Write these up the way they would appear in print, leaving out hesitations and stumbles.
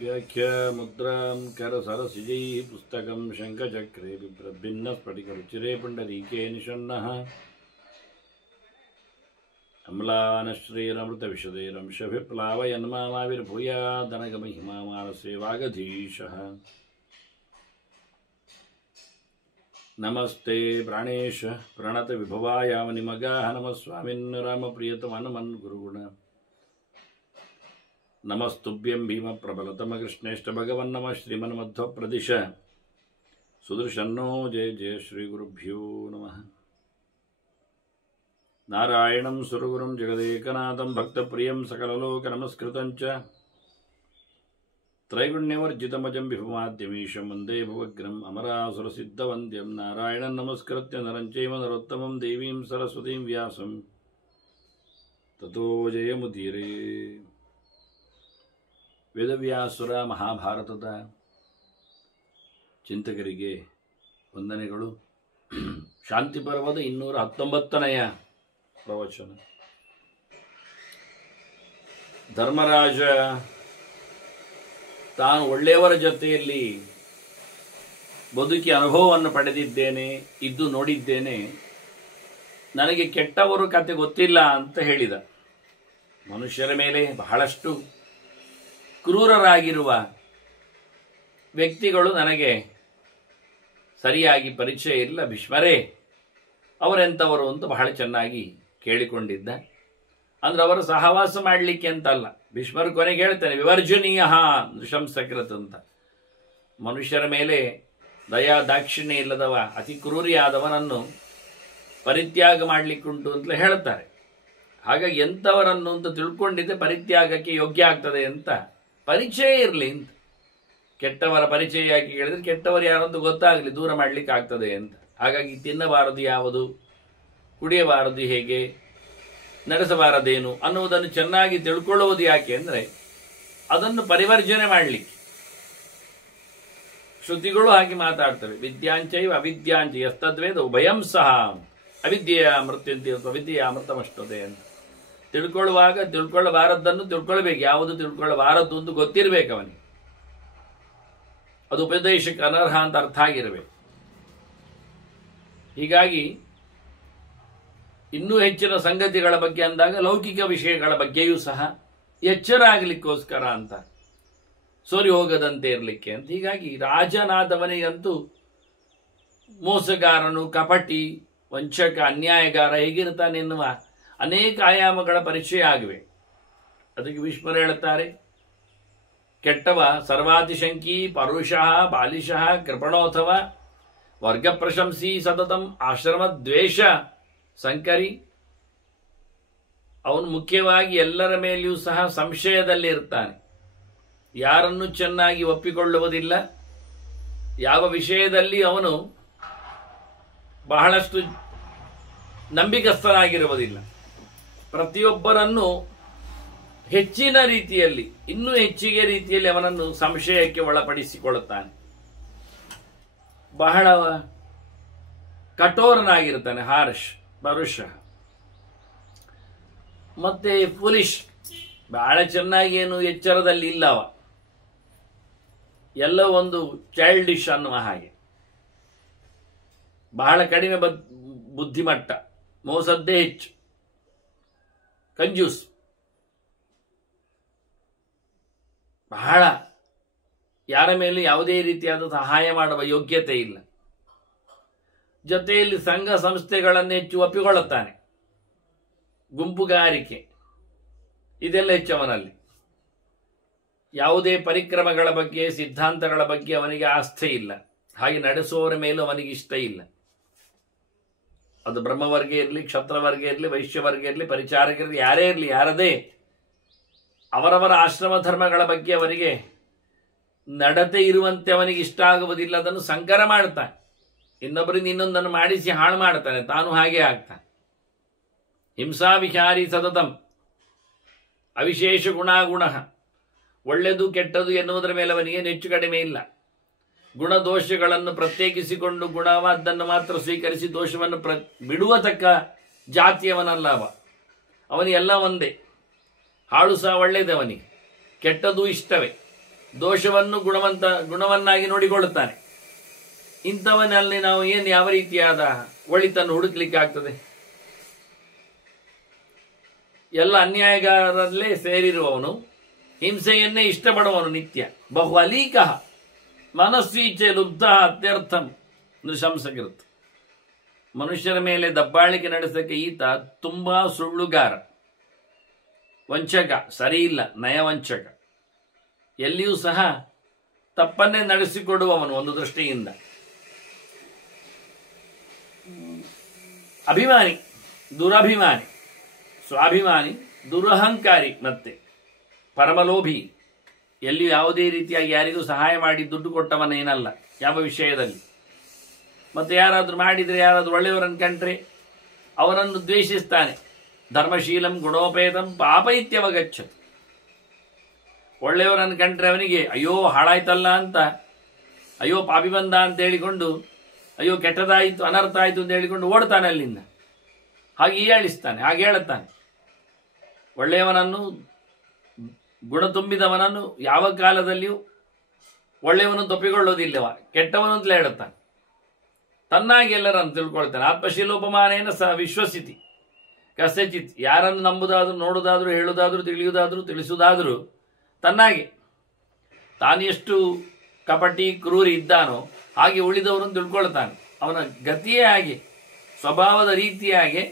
व्याख्यामुद्रां करसरसिजैः पुस्तकं शङ्खचक्रे बिभ्रद्भिन्नस्फटिकरुचिरे पुण्डरीके निषण्णः अम्लानश्रीरमृतविशदैरंशभिप्लावयन्मामाविर्भूयादनगमहिमामानसे वागधीशः नमस्ते प्राणेश प्रणतविभवायावनिमगाः नमः स्वामिन् रामप्रियतमनमन् गुरुगुण नमस्तुभ्यं भीमप्रबलतमकृष्णेष्ट भगवन्नमः श्रीमन्मध्वप्रदिश सुदर्शन्नो जय जय श्रीगुरुभ्यो नमः। नारायणं सुरगुरुं जगदेकनाथं भक्तप्रियं सकललोकनमस्कृतं च त्रैगुण्यवर्जितमजं विभुमाद्यमीशं वन्दे भवग्रम् अमरासुरसिद्धवन्द्यं नारायणं नमस्कृत्य नरं चैव नरोत्तमं देवीं सरस्वतीं व्यासं ततो जयमुदीरे। ವೇದವ್ಯಾಸುರ ಮಹಾಭಾರತದ ಚಿಂತಕರಿಗೆ ವಂದನೆಗಳು. ಶಾಂತಿ ಪರ್ವದ 219ನೆಯ ಪ್ರವಚನ. ಧರ್ಮರಾಜ ತಾನು ಒಳ್ಳೆಯವರ ಜೊತೆಯಲ್ಲಿ ಬದುಕಿ ಅನುಭವವನ್ನು ಪಡೆದಿದ್ದೇನೆ, ಇದ್ದು ನೋಡಿದ್ದೇನೆ, ನನಗೆ ಕೆಟ್ಟವರು ಕತೆ ಗೊತ್ತಿಲ್ಲ ಅಂತ ಹೇಳಿದ. ಮನುಷ್ಯರ ಮೇಲೆ ಬಹಳಷ್ಟು ಕ್ರೂರರಾಗಿರುವ ವ್ಯಕ್ತಿಗಳು ನನಗೆ ಸರಿಯಾಗಿ ಪರಿಚಯ ಇಲ್ಲ, ಭೀಷ್ಮರೇ ಅವರೆಂಥವರು ಅಂತ ಬಹಳ ಚೆನ್ನಾಗಿ ಕೇಳಿಕೊಂಡಿದ್ದ. ಅಂದ್ರೆ ಅವರ ಸಹವಾಸ ಮಾಡಲಿಕ್ಕೆ ಅಂತಲ್ಲ. ಭೀಷ್ಮರು ಕೊನೆಗೆ ಹೇಳ್ತಾನೆ, ವಿವರ್ಜನೀಯ ನೃಶಂಸಕೃತ್ ಅಂತ. ಮನುಷ್ಯರ ಮೇಲೆ ದಯಾ ದಾಕ್ಷಿಣ್ಯ ಇಲ್ಲದವ, ಅತಿ ಕ್ರೂರಿಯಾದವನನ್ನು ಪರಿತ್ಯಾಗ ಮಾಡಲಿಕ್ಕುಂಟು ಅಂತಲೇ ಹೇಳ್ತಾರೆ. ಹಾಗಾಗಿ ಎಂಥವರನ್ನು ಅಂತ ತಿಳ್ಕೊಂಡಿದ್ದೆ ಪರಿತ್ಯಾಗಕ್ಕೆ ಯೋಗ್ಯ ಆಗ್ತದೆ ಅಂತ. ಪರಿಚಯ ಇರಲಿ ಅಂತ. ಕೆಟ್ಟವರ ಪರಿಚಯ ಯಾಕೆ ಹೇಳಿದ್ರೆ ಕೆಟ್ಟವರು ಯಾರಂತ ಗೊತ್ತಾಗಲಿ, ದೂರ ಮಾಡಲಿಕ್ಕೆ ಆಗ್ತದೆ ಅಂತ. ಹಾಗಾಗಿ ತಿನ್ನಬಾರದು ಯಾವುದು, ಕುಡಿಯಬಾರದು ಹೇಗೆ, ನಡೆಸಬಾರದೇನು ಅನ್ನುವುದನ್ನು ಚೆನ್ನಾಗಿ ತಿಳ್ಕೊಳ್ಳುವುದು ಯಾಕೆ ಅಂದರೆ ಅದನ್ನು ಪರಿವರ್ಜನೆ ಮಾಡಲಿಕ್ಕೆ. ಶ್ರುತಿಗಳು ಹಾಗೆ ಮಾತಾಡ್ತವೆ, ವಿದ್ಯಾಂಚೈವ ಅವಿದ್ಯಾಂಚ ಯಸ್ತದ್ವೇದ ಉಭಯಂ ಸಹ ಅವಿದ್ಯೆಯ ಮೃತ್ಯಂತೆ ಅವಿದ್ಯೆಯ ಅಮೃತಮಷ್ಟದೆ ಅಂತ. ತಿಳ್ಕೊಳ್ಳುವಾಗ ತಿಳ್ಕೊಳ್ಳಬಾರದ್ದನ್ನು ತಿಳ್ಕೊಳ್ಬೇಕು, ಯಾವುದು ತಿಳ್ಕೊಳ್ಳಬಾರದ್ದು ಅಂತ ಗೊತ್ತಿರಬೇಕು ಅವನಿಗೆ. ಅದು ಉಪದೇಶಕ್ಕೆ ಅನರ್ಹ ಅಂತ ಅರ್ಥ ಆಗಿರಬೇಕು. ಹೀಗಾಗಿ ಇನ್ನೂ ಹೆಚ್ಚಿನ ಸಂಗತಿಗಳ ಬಗ್ಗೆ ಅಂದಾಗ ಲೌಕಿಕ ವಿಷಯಗಳ ಬಗ್ಗೆಯೂ ಸಹ ಎಚ್ಚರ ಆಗಲಿಕ್ಕೋಸ್ಕರ ಅಂತ, ಸೋರಿ ಹೋಗದಂತೆ ಇರಲಿಕ್ಕೆ ಅಂತ. ಹೀಗಾಗಿ ರಾಜನಾದವನಿಗಂತೂ ಮೋಸಗಾರನು, ಕಪಟಿ, ವಂಚಕ, ಅನ್ಯಾಯಗಾರ ಹೇಗಿರ್ತಾನೆ ಎನ್ನುವ ಅನೇಕ ಆಯಾಮಗಳ ಪರಿಚಯ ಆಗಿವೆ. ಅದಕ್ಕೆ ಭೀಷ್ಮರು ಹೇಳುತ್ತಾರೆ, ಕೆಟ್ಟವ ಸರ್ವಾತಿಶಂಕಿ ಪರುಷಃ ಬಾಲಿಶಃ ಕೃಪಣೋಥವ ವರ್ಗ ಪ್ರಶಂಸಿ ಸತತಂ ಆಶ್ರಮ ದ್ವೇಷ ಸಂಕರಿ. ಅವನು ಮುಖ್ಯವಾಗಿ ಎಲ್ಲರ ಮೇಲೆಯೂ ಸಹ ಸಂಶಯದಲ್ಲಿ ಇರ್ತಾನೆ, ಯಾರನ್ನು ಚೆನ್ನಾಗಿ ಒಪ್ಪಿಕೊಳ್ಳುವುದಿಲ್ಲ. ಯಾವ ವಿಷಯದಲ್ಲಿ ಅವನು ಬಹಳಷ್ಟು ನಂಬಿಕಸ್ಥನಾಗಿರುವುದಿಲ್ಲ. ಪ್ರತಿಯೊಬ್ಬರನ್ನು ಹೆಚ್ಚಿನ ರೀತಿಯಲ್ಲಿ, ಇನ್ನೂ ಹೆಚ್ಚಿಗೆ ರೀತಿಯಲ್ಲಿ ಅವನನ್ನು ಸಂಶಯಕ್ಕೆ ಒಳಪಡಿಸಿಕೊಳ್ಳುತ್ತಾನೆ. ಬಹಳ ಕಠೋರನಾಗಿರ್ತಾನೆ, ಹಾರ್ಷ್, ಪರುಷ. ಮತ್ತೆ ಫುಲಿಶ್, ಬಹಳ ಚೆನ್ನಾಗಿ ಏನು ಎಚ್ಚರದಲ್ಲಿ ಇಲ್ಲವ, ಎಲ್ಲ ಒಂದು ಚೈಲ್ಡಿಶ್ ಅನ್ನುವ ಹಾಗೆ. ಬಹಳ ಕಡಿಮೆ ಬುದ್ಧಿಮಟ್ಟ, ಮೋಸದ್ದೇ ಹೆಚ್ಚು, ಕಂಜೂಸ್, ಬಹಳ ಯಾರ ಮೇಲೆ ಯಾವುದೇ ರೀತಿಯಾದ ಸಹಾಯ ಮಾಡುವ ಯೋಗ್ಯತೆ ಇಲ್ಲ. ಜೊತೆಯಲ್ಲಿ ಸಂಘ ಸಂಸ್ಥೆಗಳನ್ನು ಹೆಚ್ಚು ಒಪ್ಪಿಕೊಳ್ಳುತ್ತಾನೆ, ಗುಂಪುಗಾರಿಕೆ ಇದೆಲ್ಲ ಹೆಚ್ಚು ಅವನಲ್ಲಿ. ಯಾವುದೇ ಪರಿಕ್ರಮಗಳ ಬಗ್ಗೆ, ಸಿದ್ಧಾಂತಗಳ ಬಗ್ಗೆ ಅವನಿಗೆ ಆಸ್ಥೆ ಇಲ್ಲ. ಹಾಗೆ ನಡೆಸುವವರ ಮೇಲೂ ಅವನಿಗೆ ಇಷ್ಟ ಇಲ್ಲ. ಅದು ಬ್ರಹ್ಮವರ್ಗ ಇರಲಿ, ಕ್ಷತ್ರವರ್ಗ ಇರಲಿ, ವೈಶ್ಯವರ್ಗ ಇರಲಿ, ಪರಿಚಾರಕರಿರಲಿ, ಯಾರೇ ಇರಲಿ, ಯಾರದೇ ಅವರವರ ಆಶ್ರಮ ಧರ್ಮಗಳ ಬಗ್ಗೆ ಅವರಿಗೆ ನಡತೆ ಇರುವಂತೆ ಅವನಿಗೆ ಇಷ್ಟ ಆಗುವುದಿಲ್ಲ. ಅದನ್ನು ಸಂಕರ ಮಾಡ್ತಾನೆ, ಇನ್ನೊಬ್ಬರಿಂದ ಇನ್ನೊಂದನ್ನು ಮಾಡಿಸಿ ಹಾಳು ಮಾಡ್ತಾನೆ, ತಾನು ಹಾಗೆ ಆಗ್ತಾನೆ. ಹಿಂಸಾ ವಿಚಾರಿ ಸತತಂ ಅವಿಶೇಷ ಗುಣಾಗುಣ. ಒಳ್ಳೆದು ಕೆಟ್ಟದು ಎನ್ನುವುದರ ಮೇಲೆ ಅವನಿಗೆ ಹೆಚ್ಚು ಕಡಿಮೆ ಇಲ್ಲ. ಗುಣದೋಷಗಳನ್ನು ಪ್ರತ್ಯೇಕಿಸಿಕೊಂಡು ಗುಣವಾದ್ದನ್ನು ಮಾತ್ರ ಸ್ವೀಕರಿಸಿ ದೋಷವನ್ನು ಬಿಡುವತಕ್ಕ ಜಾತಿಯವನಲ್ಲ ಅವ. ಅವನಿಗೆಲ್ಲ ಒಂದೇ. ಹಾಳು ಸಹ ಒಳ್ಳೆಯದೇ ಅವನಿಗೆ, ಕೆಟ್ಟದ್ದು ಇಷ್ಟವೇ. ದೋಷವನ್ನು ಗುಣವನ್ನಾಗಿ ನೋಡಿಕೊಳ್ಳುತ್ತಾನೆ. ಇಂಥವನಲ್ಲಿ ನಾವು ಯಾವ ರೀತಿಯಾದ ಒಳಿತನ್ನು ಹುಡುಕ್ಲಿಕ್ಕೆ ಆಗ್ತದೆ? ಎಲ್ಲ ಅನ್ಯಾಯಗಾರರಲ್ಲೇ ಸೇರಿರುವವನು, ಹಿಂಸೆಯನ್ನೇ ಇಷ್ಟಪಡುವವನು ನಿತ್ಯ. ಬಹು ಅಲೀಕ ಮನಸ್ಸೀಚೆ ಲುಬ್ಧ ಅತ್ಯರ್ಥಂ ನೃಶಂಸಗಿರುತ್ತೆ. ಮನುಷ್ಯರ ಮೇಲೆ ದಬ್ಬಾಳಿಕೆ ನಡೆಸಕ್ಕೆ ಈತ ತುಂಬಾ ಸುಳ್ಳುಗಾರ, ವಂಚಕ, ಸರಿಯಿಲ್ಲ, ನಯವಂಚಕ. ಎಲ್ಲಿಯೂ ಸಹ ತಪ್ಪನ್ನೇ ನಡೆಸಿಕೊಡುವವನು ಒಂದು ದೃಷ್ಟಿಯಿಂದ. ಅಭಿಮಾನಿ, ದುರಭಿಮಾನಿ, ಸ್ವಾಭಿಮಾನಿ, ದುರಹಂಕಾರಿ, ಮತ್ತೆ ಪರಮಲೋಭಿ. ಎಲ್ಲಿಯೂ ಯಾವುದೇ ರೀತಿಯಾಗಿ ಯಾರಿಗೂ ಸಹಾಯ ಮಾಡಿ ದುಡ್ಡು ಕೊಟ್ಟವನೇನಲ್ಲ ಯಾವ ವಿಷಯದಲ್ಲಿ. ಮತ್ತೆ ಯಾರಾದರೂ ಮಾಡಿದರೆ, ಯಾರಾದರೂ ಒಳ್ಳೆಯವರನ್ನು ಕಂಡ್ರೆ ಅವರನ್ನು ದ್ವೇಷಿಸ್ತಾನೆ. ಧರ್ಮಶೀಲಂ ಗುಣೋಪೇತಂ ಪಾಪ ಇತ್ಯವಗಚ್ಚತಿ. ಒಳ್ಳೆಯವರನ್ನು ಕಂಡ್ರೆ ಅವನಿಗೆ ಅಯ್ಯೋ ಹಾಳಾಯ್ತಲ್ಲ ಅಂತ, ಅಯ್ಯೋ ಪಾಪಿ ಬಂದ ಅಂತ ಹೇಳಿಕೊಂಡು, ಅಯ್ಯೋ ಕೆಟ್ಟದಾಯಿತು, ಅನರ್ಥ ಆಯಿತು ಅಂತ ಹೇಳಿಕೊಂಡು ಓಡ್ತಾನೆ ಅಲ್ಲಿಂದ. ಹಾಗೆ ಹೀಯಾಳಿಸ್ತಾನೆ, ಹಾಗೆ ಹೇಳುತ್ತಾನೆ. ಒಳ್ಳೆಯವನನ್ನು, ಗುಣ ತುಂಬಿದವನನ್ನು ಯಾವ ಕಾಲದಲ್ಲಿಯೂ ಒಳ್ಳೆಯವನು ತಪ್ಪಿಕೊಳ್ಳೋದಿಲ್ಲವ, ಕೆಟ್ಟವನು ಅಂತಲೇ ಹೇಳುತ್ತಾನೆ. ತನ್ನಾಗಿ ಎಲ್ಲರನ್ನು ತಿಳ್ಕೊಳ್ತಾನೆ. ಆತ್ಮಶೀಲೋಪಮಾನೇನ ಸಹ ವಿಶ್ವಸಿತಿ ಕಸ್ಯಚಿತ್. ಯಾರನ್ನು ನಂಬುದಾದ್ರೂ, ನೋಡುವುದಾದ್ರೂ, ಹೇಳುವುದಾದ್ರೂ, ತಿಳಿಯುವುದಾದ್ರೂ, ತಿಳಿಸುವುದಾದ್ರೂ ತನ್ನಾಗೆ. ತಾನು ಎಷ್ಟು ಕಪಟಿ ಕ್ರೂರಿ ಇದ್ದಾನೋ ಹಾಗೆ ಉಳಿದವರನ್ನು ತಿಳ್ಕೊಳ್ತಾನೆ. ಅವನ ಗತಿಯೇ ಹಾಗೆ, ಸ್ವಭಾವದ ರೀತಿಯಾಗೆ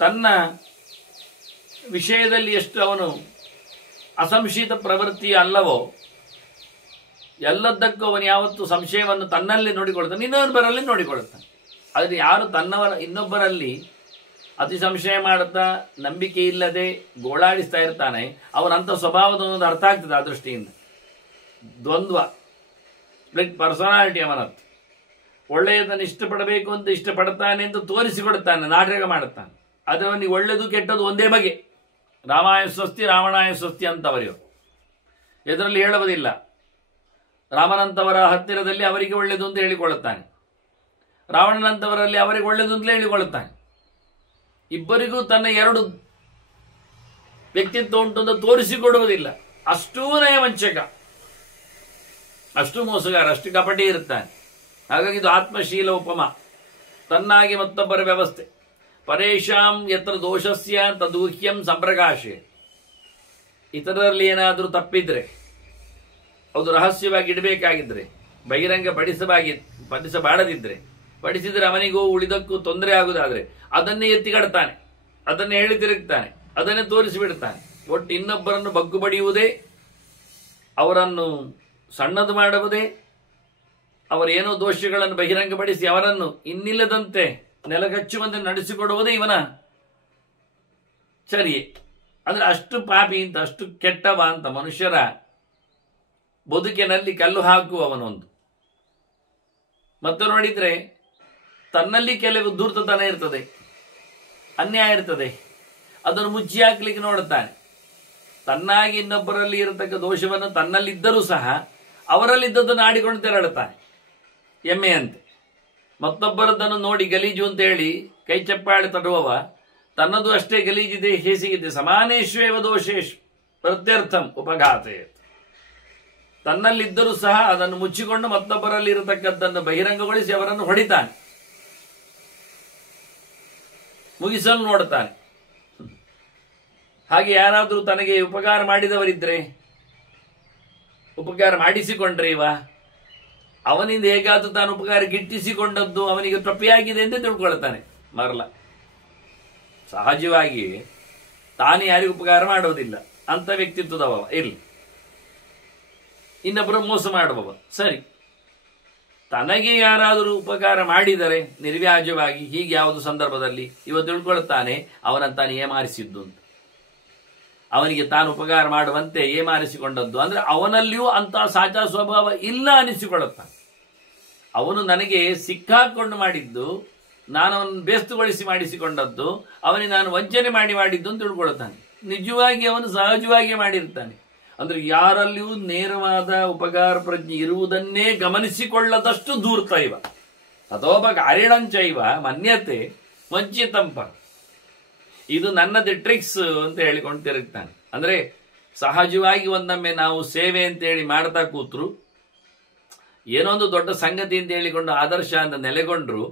ತನ್ನ ವಿಷಯದಲ್ಲಿ ಎಷ್ಟು ಅವನು ಅಸಂಶಯಿತ ಪ್ರವೃತ್ತಿ ಅಲ್ಲವೋ ಎಲ್ಲದಕ್ಕೂ ಅವನು ಯಾವತ್ತು ಸಂಶಯವನ್ನು ತನ್ನಲ್ಲಿ ನೋಡಿಕೊಳ್ತಾನೆ, ಇನ್ನೊಬ್ಬರಲ್ಲಿ ನೋಡಿಕೊಳ್ತಾನೆ. ಆದರೆ ಯಾರು ಇನ್ನೊಬ್ಬರಲ್ಲಿ ಅತಿ ಸಂಶಯ ಮಾಡುತ್ತಾ ನಂಬಿಕೆ ಇಲ್ಲದೆ ಗೋಳಾಡಿಸ್ತಾ ಇರ್ತಾನೆ, ಅವನಂಥ ಸ್ವಭಾವದ ಒಂದು ಅರ್ಥ ಆಗ್ತದೆ. ಆ ದೃಷ್ಟಿಯಿಂದ ದ್ವಂದ್ವ, ಸ್ಪ್ಲಿಟ್ ಪರ್ಸನಾಲಿಟಿ ಅವನತ್ತು. ಒಳ್ಳೆಯದನ್ನು ಇಷ್ಟಪಡಬೇಕು ಅಂತ ಇಷ್ಟಪಡ್ತಾನೆ ಅಂತ ತೋರಿಸಿಕೊಡ್ತಾನೆ, ನಾಟಕ ಮಾಡುತ್ತಾನೆ. ಆದರೆ ಅವನಿಗೆ ಒಳ್ಳೆಯದು ಕೆಟ್ಟದ್ದು ಒಂದೇ ಬಗೆ. ರಾಮಾಯ ಸ್ವಸ್ತಿ ರಾವಣಾಯ ಸ್ವಸ್ತಿ ಅಂತವರಿವರು ಇದರಲ್ಲಿ ಹೇಳುವುದಿಲ್ಲ. ರಾಮನಂತವರ ಹತ್ತಿರದಲ್ಲಿ ಅವರಿಗೆ ಒಳ್ಳೆಯದು ಅಂತ ಹೇಳಿಕೊಳ್ಳುತ್ತಾನೆ, ರಾವಣನಂತವರಲ್ಲಿ ಅವರಿಗೆ ಒಳ್ಳೆಯದು ಅಂತಲೇ ಹೇಳಿಕೊಳ್ಳುತ್ತಾನೆ. ಇಬ್ಬರಿಗೂ ತನ್ನ ಎರಡು ವ್ಯಕ್ತಿತ್ವ ಉಂಟು ಅಂತ ತೋರಿಸಿಕೊಡುವುದಿಲ್ಲ. ಅಷ್ಟೂ ನಯವಂಚಕ, ಅಷ್ಟು ಮೋಸಗಾರ, ಅಷ್ಟು ಕಪಟಿ ಇರುತ್ತಾನೆ. ಹಾಗಾಗಿ ಇದು ಆತ್ಮಶೀಲ ಉಪಮ. ತನ್ನಾಗಿ ಮತ್ತೊಬ್ಬರ ವ್ಯವಸ್ಥೆ. ಪರೇಶಾಂ ಯತ್ರ ದೋಷಸ್ಯ ತದೂಹ್ಯಂ ಸಂಪ್ರಕಾಶೆ. ಇತರರಲ್ಲಿ ಏನಾದರೂ ತಪ್ಪಿದ್ರೆ ಅದು ರಹಸ್ಯವಾಗಿ ಇಡಬೇಕಾಗಿದ್ರೆ, ಬಹಿರಂಗ ಪಡಿಸಬಾರದಿದ್ರೆ, ಪಡಿಸಿದರೆ ಅವನಿಗೂ ಉಳಿದಕ್ಕೂ ತೊಂದರೆ ಆಗುವುದಾದ್ರೆ ಅದನ್ನೇ ಎತ್ತಿಗಡ್ತಾನೆ, ಅದನ್ನೇ ಹೇಳಿ ತಿರುಗ್ತಾನೆ, ಅದನ್ನೇ ತೋರಿಸಿಬಿಡ್ತಾನೆ. ಒಟ್ಟು ಇನ್ನೊಬ್ಬರನ್ನು ಬಗ್ಗು ಬಡಿಯುವುದೇ, ಅವರನ್ನು ಸಣ್ಣದು ಮಾಡುವುದೇ, ಅವರೇನೋ ದೋಷಗಳನ್ನು ಬಹಿರಂಗಪಡಿಸಿ ಅವರನ್ನು ಇನ್ನಿಲ್ಲದಂತೆ ನೆಲಗಚ್ಚುವಂತೆ ನಡೆಸಿಕೊಡುವುದೇ ಇವನ ಚರ್ಯೆ. ಅಂದ್ರೆ ಅಷ್ಟು ಪಾಪಿ ಅಂತ, ಅಷ್ಟು ಕೆಟ್ಟವ ಅಂತ ಮನುಷ್ಯರ ಬದುಕಿನಲ್ಲಿ ಕಲ್ಲು ಹಾಕುವವನೊಂದು. ಮತ್ತು ನೋಡಿದ್ರೆ ತನ್ನಲ್ಲಿ ಕೆಲವು ಧೂರ್ತತನ ಇರ್ತದೆ, ಅನ್ಯಾಯ ಇರ್ತದೆ, ಅದನ್ನು ಮುಚ್ಚಿ ಹಾಕ್ಲಿಕ್ಕೆ ನೋಡುತ್ತಾನೆ. ತನ್ನಾಗಿ ಇನ್ನೊಬ್ಬರಲ್ಲಿ ಇರತಕ್ಕ ದೋಷವನ್ನು ತನ್ನಲ್ಲಿದ್ದರೂ ಸಹ ಅವರಲ್ಲಿದ್ದದ್ದನ್ನು ಆಡಿಕೊಂಡು ತೆರಳುತ್ತಾನೆ ಎಮ್ಮೆಯಂತೆ. ಮತ್ತೊಬ್ಬರದನ್ನು ನೋಡಿ ಗಲೀಜು ಅಂತ ಹೇಳಿ ಕೈ ಚಪ್ಪಾಳೆ ತಡುವವ ತನ್ನದು ಅಷ್ಟೇ ಗಲೀಜಿದೆ, ಹೇಸಿಗಿದೆ. ಸಮಾನೇಶ್ವೇವ ದೋಷೇಶು ಪ್ರತ್ಯರ್ಥಂ ಉಪಘಾತಯೇತ್. ತನ್ನಲ್ಲಿದ್ದರೂ ಸಹ ಅದನ್ನು ಮುಚ್ಚಿಕೊಂಡು ಮತ್ತೊಬ್ಬರಲ್ಲಿ ಇರತಕ್ಕದ್ದನ್ನು ಬಹಿರಂಗಗೊಳಿಸಿ ಅವರನ್ನು ಹೊಡಿತಾನೆ, ಮುಗಿಸಲು ನೋಡುತ್ತಾನೆ. ಹಾಗೆ ಯಾರಾದರೂ ತನಗೆ ಉಪಕಾರ ಮಾಡಿದವರಿದ್ರೆ, ಉಪಕಾರ ಮಾಡಿಸಿಕೊಂಡ್ರೆ ಇವ ಅವನಿಂದ ಹೇಗಾದರೂ ತಾನು ಉಪಕಾರ ಗಿಟ್ಟಿಸಿಕೊಂಡದ್ದು ಅವನಿಗೆ ತೃಪ್ತಿಯಾಗಿದೆ ಎಂದು ತಿಳ್ಕೊಳ್ತಾನೆ. ಮರಲ ಸಹಜವಾಗಿ ತಾನೇ ಯಾರಿಗೂ ಉಪಕಾರ ಮಾಡೋದಿಲ್ಲ ಅಂತ ವ್ಯಕ್ತಿತ್ವದವ ಇರಲಿ. ಇನ್ನೊಬ್ಬರು ಮೋಸ ಮಾಡುವವ ಸರಿ, ತನಗೆ ಯಾರಾದರೂ ಉಪಕಾರ ಮಾಡಿದರೆ ನಿರ್ವ್ಯಾಜವಾಗಿ ಹೀಗೆ ಯಾವುದು ಸಂದರ್ಭದಲ್ಲಿ ಇವ ತಿಳ್ಕೊಳ್ತಾನೆ ಅವನಂತಾನೆ ಏಮಾರಿಸಿದ್ದು ಅಂತ. ಅವನಿಗೆ ತಾನು ಉಪಕಾರ ಮಾಡುವಂತೆ ಏಮಾರಿಸಿಕೊಂಡದ್ದು ಅಂದ್ರೆ ಅವನಲ್ಲಿಯೂ ಅಂತಹ ಸಾಚಾ ಸ್ವಭಾವ ಇಲ್ಲ ಅನಿಸಿಕೊಳ್ಳುತ್ತಾನೆ. ಅವನು ನನಗೆ ಸಿಕ್ಕಾಕೊಂಡು ಮಾಡಿದ್ದು, ನಾನು ಅವನನ್ನು ಬೇಸ್ತುಗೊಳಿಸಿ ಮಾಡಿಸಿಕೊಂಡದ್ದು, ಅವನಿಗೆ ನಾನು ವಂಚನೆ ಮಾಡಿದ್ದು ಅಂತ ತಿಳ್ಕೊಳ್ತಾನೆ. ನಿಜವಾಗಿ ಅವನು ಸಹಜವಾಗಿ ಮಾಡಿರ್ತಾನೆ. ಅಂದ್ರೆ ಯಾರಲ್ಲಿಯೂ ನೇರವಾದ ಉಪಕಾರ ಪ್ರಜ್ಞೆ ಇರುವುದನ್ನೇ ಗಮನಿಸಿಕೊಳ್ಳದಷ್ಟು ಧೂರ್ತ ಇವ. ತಥೋಪಕಾರಿಣಂಚೈವ ಮನ್ಯತೆ ವಂಚಿತಂಪ. ಇದು ನನ್ನದೇ ಟ್ರಿಕ್ಸ್ ಅಂತ ಹೇಳಿಕೊಂಡು ತಿರುಗ್ತಾನೆ. ಅಂದ್ರೆ ಸಹಜವಾಗಿ ಒಂದೊಮ್ಮೆ ನಾವು ಸೇವೆ ಅಂತೇಳಿ ಮಾಡ್ತಾ ಕೂತ್ರು, ಏನೋ ಒಂದು ದೊಡ್ಡ ಸಂಗತಿ ಅಂತ ಹೇಳಿಕೊಂಡು ಆದರ್ಶ ಅಂತ ನೆಲೆಗೊಂಡ್ರು,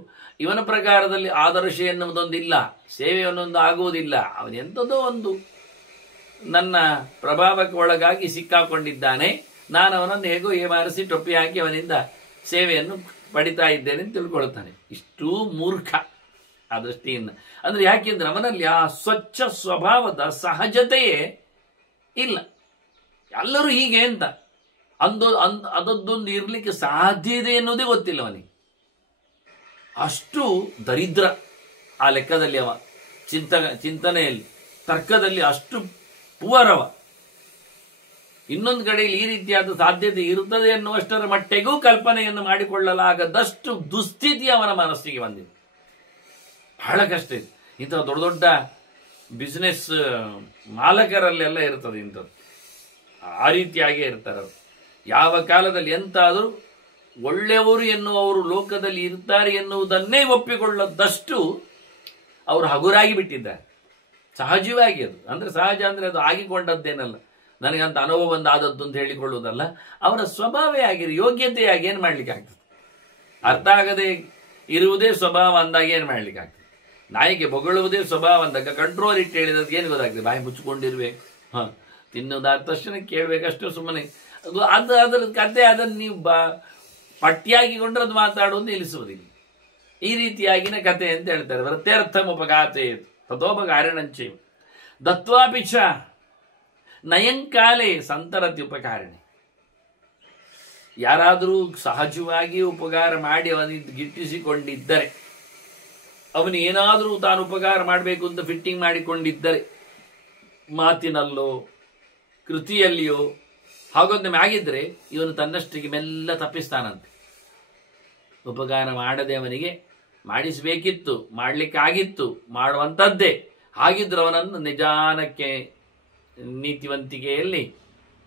ಇವನ ಪ್ರಕಾರದಲ್ಲಿ ಆದರ್ಶ ಎನ್ನುವುದೊಂದಿಲ್ಲ, ಸೇವೆ ಅನ್ನೊಂದು ಆಗುವುದಿಲ್ಲ. ಅವನೆಂಥದೋ ಒಂದು ನನ್ನ ಪ್ರಭಾವಕ್ಕೆ ಒಳಗಾಗಿ ಸಿಕ್ಕಾಕೊಂಡಿದ್ದಾನೆ, ನಾನು ಅವನನ್ನು ಹೇಗೋ ಏಮಾರಿಸಿ ಟೊಪ್ಪಿ ಹಾಕಿ ಅವನಿಂದ ಸೇವೆಯನ್ನು ಪಡಿತಾ ಇದ್ದೇನೆ ಅಂತ ತಿಳ್ಕೊಳ್ತಾನೆ. ಇಷ್ಟೂ ಮೂರ್ಖ ಆ ದೃಷ್ಟಿಯಿಂದ. ಅಂದ್ರೆ ಯಾಕೆಂದ್ರೆ ಅವನಲ್ಲಿ ಆ ಸ್ವಚ್ಛ ಸ್ವಭಾವದ ಸಹಜತೆಯೇ ಇಲ್ಲ. ಎಲ್ಲರೂ ಹೀಗೆ ಅಂತ ಅದೊಂದು ಇರ್ಲಿಕ್ಕೆ ಸಾಧ್ಯ ಇದೆ ಎನ್ನುವುದೇ ಗೊತ್ತಿಲ್ಲ ಅವನಿಗೆ. ಅಷ್ಟು ದರಿದ್ರ ಆ ಲೆಕ್ಕದಲ್ಲಿ ಅವ, ಚಿಂತನೆಯಲ್ಲಿ, ತರ್ಕದಲ್ಲಿ ಅಷ್ಟು ಪುವರವ. ಇನ್ನೊಂದು ಕಡೆಯಲ್ಲಿ ಈ ರೀತಿಯಾದ ಸಾಧ್ಯತೆ ಇರುತ್ತದೆ ಎನ್ನುವಷ್ಟರ ಮಟ್ಟಿಗೂ ಕಲ್ಪನೆಯನ್ನು ಮಾಡಿಕೊಳ್ಳಲಾಗದಷ್ಟು ದುಸ್ಥಿತಿ ಅವನ ಮನಸ್ಸಿಗೆ ಬಂದಿದೆ. ಬಹಳ ಕಷ್ಟ ಇದೆ. ಇಂಥ ದೊಡ್ಡ ದೊಡ್ಡ ಬಿಸ್ನೆಸ್ ಮಾಲಕರಲ್ಲೆಲ್ಲ ಇರ್ತದೆ ಇಂಥದ್ದು. ಆ ರೀತಿಯಾಗೇ ಇರ್ತಾರೆ ಅವರು. ಯಾವ ಕಾಲದಲ್ಲಿ ಎಂತಾದರೂ ಒಳ್ಳೆಯವರು ಎನ್ನುವರು ಲೋಕದಲ್ಲಿ ಇರ್ತಾರೆ ಎನ್ನುವುದನ್ನೇ ಒಪ್ಪಿಕೊಳ್ಳದಷ್ಟು ಅವರು ಹಗುರಾಗಿ ಬಿಟ್ಟಿದ್ದಾರೆ. ಸಹಜವಾಗಿ ಅದು ಅಂದ್ರೆ ಸಹಜ ಅಂದ್ರೆ ಅದು ಆಗಿಕೊಂಡದ್ದೇನಲ್ಲ, ನನಗಂತ ಅನುಭವ ಬಂದಾದದ್ದು ಅಂತ ಹೇಳಿಕೊಳ್ಳುವುದಲ್ಲ. ಅವರ ಸ್ವಭಾವೇ ಆಗಿರಿ, ಯೋಗ್ಯತೆಯಾಗಿ ಏನು ಮಾಡ್ಲಿಕ್ಕೆ ಆಗ್ತದೆ? ಅರ್ಥ ಆಗದೆ ಇರುವುದೇ ಸ್ವಭಾವ ಅಂದಾಗ ಏನು ಮಾಡ್ಲಿಕ್ಕೆ ಆಗ್ತದೆ? ನಾಯಿಗೆ ಬೊಗಳುವುದೇ ಸ್ವಭಾವ ಅಂದಾಗ ಕಂಟ್ರೋಲ್ ಇಟ್ಟು ಹೇಳಿದಕ್ಕೆ ಏನು ಗೊತ್ತಾಗ್ತದೆ? ಬಾಯಿ ಮುಚ್ಚಿಕೊಂಡಿರ್ಬೇಕು, ತಿನ್ನೋದಾದ ತಕ್ಷಣ ಕೇಳಬೇಕಷ್ಟು ಸುಮ್ಮನೆ. ಅದರ ಕತೆ ಅದನ್ನು ನೀವು ಪಟ್ಟಿಯಾಗಿಕೊಂಡ್ರೆ ಅದು ಮಾತಾಡೋದು ನಿಲ್ಲಿಸುವುದಿಲ್ಲ. ಈ ರೀತಿಯಾಗಿನ ಕತೆ ಅಂತ ಹೇಳ್ತಾರೆ. ವೃತ್ತರ್ಥಮುಪಘಾತೆ ತಥೋಪಕಾರಿಣಂಚ ದತ್ವಾಪಿಚ ನಯಂಕಾಲೆ ಸಂತರತಿ ಉಪಕಾರಿಣಿ. ಯಾರಾದರೂ ಸಹಜವಾಗಿ ಉಪಕಾರ ಮಾಡಿ ಅವನಿಗೆ ಗಿಟ್ಟಿಸಿಕೊಂಡಿದ್ದರೆ, ಅವನಿಗೆ ಏನಾದರೂ ತಾನು ಉಪಕಾರ ಮಾಡಬೇಕು ಅಂತ ಫಿಟ್ಟಿಂಗ್ ಮಾಡಿಕೊಂಡಿದ್ದರೆ, ಮಾತಿನಲ್ಲೋ ಕೃತಿಯಲ್ಲಿಯೋ ಹಾಗೊಂದೊಮ್ಮೆ ಆಗಿದ್ರೆ ಇವನು ತನ್ನಷ್ಟಿಗೆ ಮೆಲ್ಲ ತಪ್ಪಿಸ್ತಾನಂತೆ. ಉಪಕಾರ ಮಾಡದೆ ಅವನಿಗೆ ಮಾಡಿಸಬೇಕಿತ್ತು, ಮಾಡಲಿಕ್ಕಾಗಿತ್ತು, ಮಾಡುವಂಥದ್ದೇ. ಹಾಗಿದ್ರೆ ಅವನನ್ನು ನಿಜಾನಕ್ಕೆ ನೀತಿವಂತಿಕೆಯಲ್ಲಿ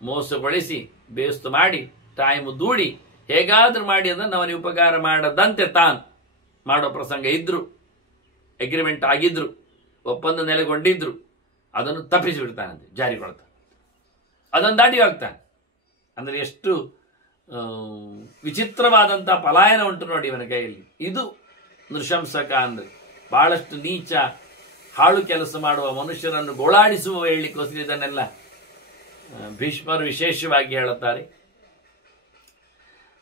ಮೋಸಗೊಳಿಸಿ ಬೇಸ್ತು ಮಾಡಿ ಟೈಮು ದೂಡಿ ಹೇಗಾದ್ರೂ ಮಾಡಿ ಅದನ್ನು ಅವನಿಗೆ ಉಪಕಾರ ಮಾಡದಂತೆ ತಾನು ಮಾಡೋ ಪ್ರಸಂಗ ಇದ್ರು, ಅಗ್ರಿಮೆಂಟ್ ಆಗಿದ್ರು, ಒಪ್ಪಂದ ನೆಲೆಗೊಂಡಿದ್ರು, ಅದನ್ನು ತಪ್ಪಿಸಿಬಿಡ್ತಾನಂತೆ, ಜಾರಿಕೊಳ್ತಾನೆ, ಅದನ್ನು ದಾಟಿ ಹೋಗ್ತಾನೆ. ಅಂದರೆ ಎಷ್ಟು ವಿಚಿತ್ರವಾದಂಥ ಪಲಾಯನ ಉಂಟು ನೋಡಿ ಇವನ ಕೈಯಲ್ಲಿ. ಇದು ನೃಶಂಸಕ ಅಂದರೆ ಬಹಳಷ್ಟು ನೀಚ ಹಾಳು ಕೆಲಸ ಮಾಡುವ ಮನುಷ್ಯರನ್ನು ಗೋಳಾಡಿಸುವ ಹೇಳಲಿಕ್ಕೋಸ್ಕರ ಇದನ್ನೆಲ್ಲ ಭೀಷ್ಮರು ವಿಶೇಷವಾಗಿ ಹೇಳುತ್ತಾರೆ.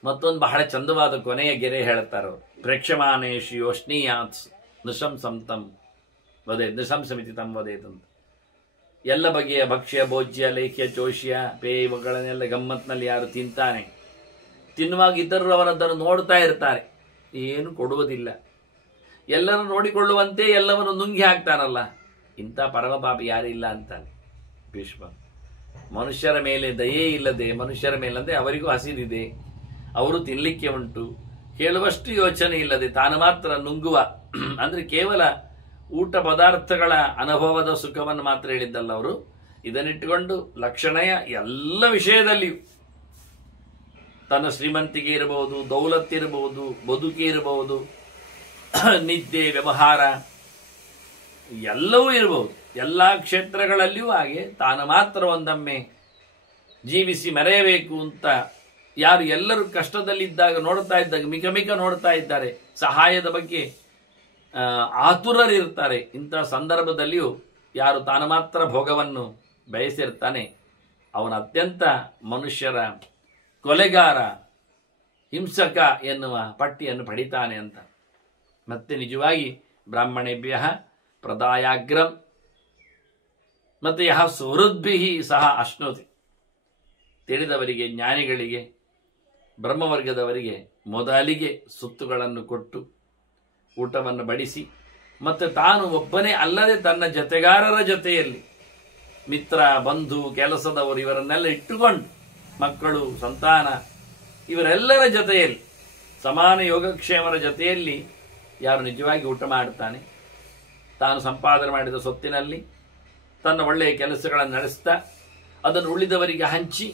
ಮತ್ತೊಂದು ಬಹಳ ಚಂದವಾದ ಕೊನೆಯ ಗೆರೆ ಹೇಳುತ್ತಾರೆ ಅವರು. ಪ್ರೇಕ್ಷಮಾನೇಶಿ ಯೋಷ್ಣೀಯಾತ್ ನೃಶಂಸಂ ತಂ ವದೇ ನೃಶಂಸಮಿತಿ ತಂ ವದೇತಂತ. ಎಲ್ಲ ಬಗೆಯ ಭಕ್ಷ್ಯ ಭೋಜ್ಯ ಲೇಖ್ಯ ಚೋಷ್ಯ ಪೇಯಗಳನ್ನೆಲ್ಲ ಗಮ್ಮತ್ನಲ್ಲಿ ಯಾರು ತಿಂತಾನೆ, ತಿನ್ನುವಾಗ ಇತರರು ಅವರದ್ದನ್ನು ನೋಡ್ತಾ ಇರ್ತಾರೆ, ಏನು ಕೊಡುವುದಿಲ್ಲ, ಎಲ್ಲರೂ ನೋಡಿಕೊಳ್ಳುವಂತೆ ಎಲ್ಲವನ್ನು ನುಂಗಿ ಹಾಕ್ತಾನಲ್ಲ, ಇಂಥ ಪರಮಪಾಪಿ ಯಾರಿಲ್ಲ ಅಂತಾನೆ ಭೀಷ್ಮ. ಮನುಷ್ಯರ ಮೇಲೆ ದಯೆ ಇಲ್ಲದೆ, ಮನುಷ್ಯರ ಮೇಲಂದ್ರೆ ಅವರಿಗೂ ಹಸಿದಿದೆ, ಅವರು ತಿನ್ನಲಿಕ್ಕೆ ಉಂಟು, ಕೇಳುವಷ್ಟು ಯೋಚನೆ ಇಲ್ಲದೆ ತಾನು ಮಾತ್ರ ನುಂಗುವ, ಅಂದ್ರೆ ಕೇವಲ ಊಟ ಪದಾರ್ಥಗಳ ಅನುಭವದ ಸುಖವನ್ನು ಮಾತ್ರ ಹೇಳಿದ್ದಲ್ಲ ಅವರು, ಇದನ್ನಿಟ್ಟುಕೊಂಡು ಲಕ್ಷಣೆಯ ಎಲ್ಲ ವಿಷಯದಲ್ಲಿಯೂ ತನ್ನ ಶ್ರೀಮಂತಿಗೆ ಇರಬಹುದು, ದೌಲತ್ತಿರಬಹುದು, ಬದುಕಿ ಇರಬಹುದು, ನಿದ್ದೆ ವ್ಯವಹಾರ ಎಲ್ಲವೂ ಇರಬಹುದು, ಎಲ್ಲ ಕ್ಷೇತ್ರಗಳಲ್ಲಿಯೂ ಹಾಗೆ ತಾನು ಮಾತ್ರ ಒಂದೊಮ್ಮೆ ಜೀವಿಸಿ ಮರೆಯಬೇಕು ಅಂತ ಯಾರು ಎಲ್ಲರೂ ಕಷ್ಟದಲ್ಲಿದ್ದಾಗ ನೋಡ್ತಾ ಇದ್ದಾಗ ಮಿಕ ನೋಡ್ತಾ ಇದ್ದಾರೆ, ಸಹಾಯದ ಬಗ್ಗೆ ಆತುರರಿರ್ತಾರೆ. ಇಂಥ ಸಂದರ್ಭದಲ್ಲಿಯೂ ಯಾರು ತಾನು ಮಾತ್ರ ಭೋಗವನ್ನು ಬಯಸಿರ್ತಾನೆ ಅವನ ಅತ್ಯಂತ ಮನುಷ್ಯರ ಕೊಲೆಗಾರ, ಹಿಂಸಕ ಎನ್ನುವ ಪಟ್ಟಿಯನ್ನು ಪಡಿತಾನೆ ಅಂತ. ಮತ್ತೆ ನಿಜವಾಗಿ ಬ್ರಾಹ್ಮಣೇಭ್ಯ ಪ್ರದಾಯಾಗ್ರಂ ಮತ್ತೆ ಯಹ ಸುಹೃದ್ಭಿ ಸಹ ಅಶ್ನೋತಿ. ತಿಳಿದವರಿಗೆ, ಜ್ಞಾನಿಗಳಿಗೆ, ಬ್ರಹ್ಮವರ್ಗದವರಿಗೆ ಮೊದಲಿಗೆ ಸುತ್ತುಗಳನ್ನು ಕೊಟ್ಟು ಊಟವನ್ನು ಬಡಿಸಿ, ಮತ್ತೆ ತಾನು ಒಬ್ಬನೇ ಅಲ್ಲದೆ ತನ್ನ ಜೊತೆಗಾರರ ಜೊತೆಯಲ್ಲಿ ಮಿತ್ರ, ಬಂಧು, ಕೆಲಸದವರು ಇವರನ್ನೆಲ್ಲ ಇಟ್ಟುಕೊಂಡು, ಮಕ್ಕಳು, ಸಂತಾನ ಇವರೆಲ್ಲರ ಜೊತೆಯಲ್ಲಿ ಸಮಾನ ಯೋಗಕ್ಷೇಮರ ಜೊತೆಯಲ್ಲಿ ಯಾರು ನಿಜವಾಗಿ ಊಟ ಮಾಡುತ್ತಾನೆ, ತಾನು ಸಂಪಾದನೆ ಮಾಡಿದ ಸೊತ್ತಿನಲ್ಲಿ ತನ್ನ ಒಳ್ಳೆಯ ಕೆಲಸಗಳನ್ನು ನಡೆಸ್ತಾ ಅದನ್ನು ಉಳಿದವರಿಗೆ ಹಂಚಿ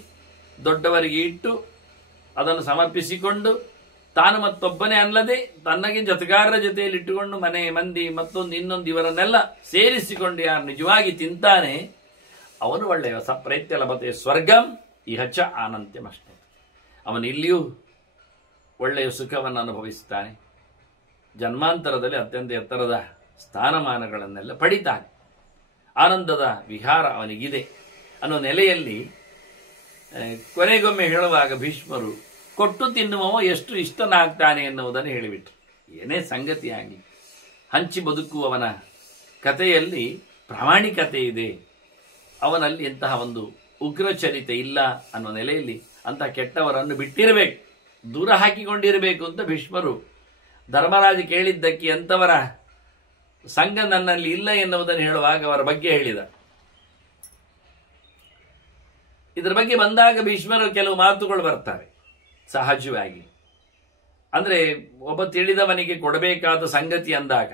ದೊಡ್ಡವರಿಗೆ ಇಟ್ಟು ಅದನ್ನು ಸಮರ್ಪಿಸಿಕೊಂಡು ತಾನು ಮತ್ತೊಬ್ಬನೇ ಅಲ್ಲದೆ ತನ್ನಗೆ ಜೊತೆಗಾರರ ಜೊತೆಯಲ್ಲಿ ಇಟ್ಟುಕೊಂಡು ಮನೆ ಮಂದಿ ಮತ್ತೊಂದು ಇನ್ನೊಂದು ಇವರನ್ನೆಲ್ಲ ಸೇರಿಸಿಕೊಂಡು ಯಾರು ನಿಜವಾಗಿ ತಿಂತಾನೆ ಅವನು ಒಳ್ಳೆಯ ಸಪ್ರೈತ್ಯ ಲಭತೆ ಸ್ವರ್ಗಂ ಇಹಚ ಆನಂತ್ಯಮಷ್ಟೇ. ಅವನು ಇಲ್ಲಿಯೂ ಒಳ್ಳೆಯ ಸುಖವನ್ನು ಅನುಭವಿಸ್ತಾನೆ, ಜನ್ಮಾಂತರದಲ್ಲಿ ಅತ್ಯಂತ ಎತ್ತರದ ಸ್ಥಾನಮಾನಗಳನ್ನೆಲ್ಲ ಪಡಿತಾನೆ. ಆನಂದದ ವಿಹಾರ ಅವನಿಗಿದೆ ಅನ್ನೋ ನೆಲೆಯಲ್ಲಿ ಕೊನೆಗೊಮ್ಮೆ ಹೇಳುವಾಗ ಭೀಷ್ಮರು ಕೊಟ್ಟು ತಿನ್ನುವವ ಎಷ್ಟು ಇಷ್ಟನಾಗ್ತಾನೆ ಎನ್ನುವುದನ್ನು ಹೇಳಿಬಿಟ್ರು. ಏನೇ ಸಂಗತಿಯಾಗಿ ಹಂಚಿ ಬದುಕುವವನ ಕಥೆಯಲ್ಲಿ ಪ್ರಾಮಾಣಿಕತೆ ಇದೆ, ಅವನಲ್ಲಿ ಇಂತಹ ಒಂದು ಉಗ್ರಚರಿತೆ ಇಲ್ಲ ಅನ್ನೋ ನೆಲೆಯಲ್ಲಿ ಅಂತಹ ಕೆಟ್ಟವರನ್ನು ಬಿಟ್ಟಿರಬೇಕು, ದೂರ ಹಾಕಿಕೊಂಡಿರಬೇಕು ಅಂತ ಭೀಷ್ಮರು ಧರ್ಮರಾಜ ಕೇಳಿದ್ದಕ್ಕೆ ಅಂಥವರ ಸಂಘ ನನ್ನಲ್ಲಿ ಇಲ್ಲ ಎನ್ನುವುದನ್ನು ಹೇಳುವಾಗ ಅವರ ಬಗ್ಗೆ ಹೇಳಿದ. ಇದರ ಬಗ್ಗೆ ಬಂದಾಗ ಭೀಷ್ಮರು ಕೆಲವು ಮಾತುಗಳು ಬರ್ತವೆ ಸಹಜವಾಗಿ. ಅಂದರೆ ಒಬ್ಬ ತಿಳಿದವನಿಗೆ ಕೊಡಬೇಕಾದ ಸಂಗತಿ ಅಂದಾಗ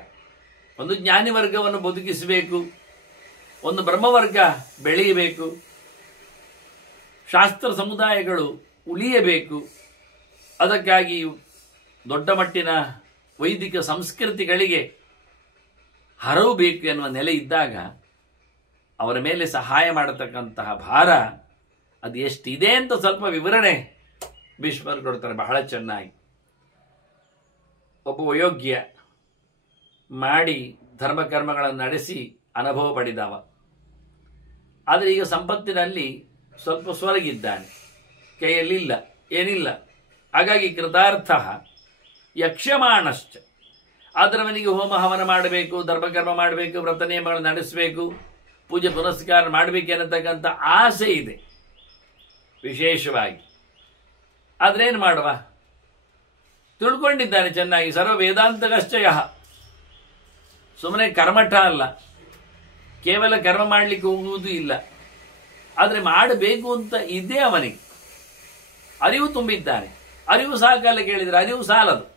ಒಂದು ಜ್ಞಾನಿ ವರ್ಗವನ್ನು ಬದುಕಿಸಬೇಕು, ಒಂದು ಬ್ರಹ್ಮವರ್ಗ ಬೆಳೆಯಬೇಕು, ಶಾಸ್ತ್ರ ಸಮುದಾಯಗಳು ಉಳಿಯಬೇಕು, ಅದಕ್ಕಾಗಿ ದೊಡ್ಡ ಮಟ್ಟಿನ ವೈದಿಕ ಸಂಸ್ಕೃತಿಗಳಿಗೆ ಹರವು ಬೇಕು ಎನ್ನುವ ನೆಲೆ ಇದ್ದಾಗ ಅವರ ಮೇಲೆ ಸಹಾಯ ಮಾಡತಕ್ಕಂತಹ ಭಾರ ಅದು ಎಷ್ಟಿದೆ ಅಂತ ಸ್ವಲ್ಪ ವಿವರಣೆ ಭೀಷ್ಮರು ಕೊಡ್ತಾರೆ ಬಹಳ ಚೆನ್ನಾಗಿ. ಒಬ್ಬ ಅಯೋಗ್ಯ ಮಾಡಿ ಧರ್ಮಕರ್ಮಗಳನ್ನು ನಡೆಸಿ ಅನುಭವ ಪಡೆದವ, ಆದರೆ ಈಗ ಸಂಪತ್ತಿನಲ್ಲಿ ಸ್ವಲ್ಪ ಸ್ವರಗಿದ್ದಾನೆ, ಕೈಯಲ್ಲಿಲ್ಲ, ಏನಿಲ್ಲ. ಹಾಗಾಗಿ ಕೃತಾರ್ಥ ಯಕ್ಷಮಾಣಶ್ಚ, ಆದರವನಿಗೆ ಹೋಮ ಹವನ ಮಾಡಬೇಕು, ಧರ್ಮಕರ್ಮ ಮಾಡಬೇಕು, ವ್ರತ ನಿಯಮಗಳನ್ನು ನಡೆಸಬೇಕು, ಪೂಜೆ ಪುನಸ್ಕಾರ ಮಾಡಬೇಕು ಅನ್ನತಕ್ಕಂಥ ಆಸೆ ಇದೆ ವಿಶೇಷವಾಗಿ. ಆದರೆ ಏನು ಮಾಡುವ, ತಿಳ್ಕೊಂಡಿದ್ದಾನೆ ಚೆನ್ನಾಗಿ, ಸರ್ವ ವೇದಾಂತಕಶ್ಚಯ, ಸುಮ್ಮನೆ ಕರ್ಮಠ ಅಲ್ಲ, ಕೇವಲ ಕರ್ಮ ಮಾಡಲಿಕ್ಕೆ ಹೋಗುವುದೂ ಇಲ್ಲ, ಆದರೆ ಮಾಡಬೇಕು ಅಂತ ಇದೆ ಅವನಿಗೆ. ಅರಿವು ತುಂಬಿದ್ದಾನೆ, ಅರಿವು ಸಾಕಲ್ಲ ಕೇಳಿದರೆ, ಅರಿವು ಸಾಲದು.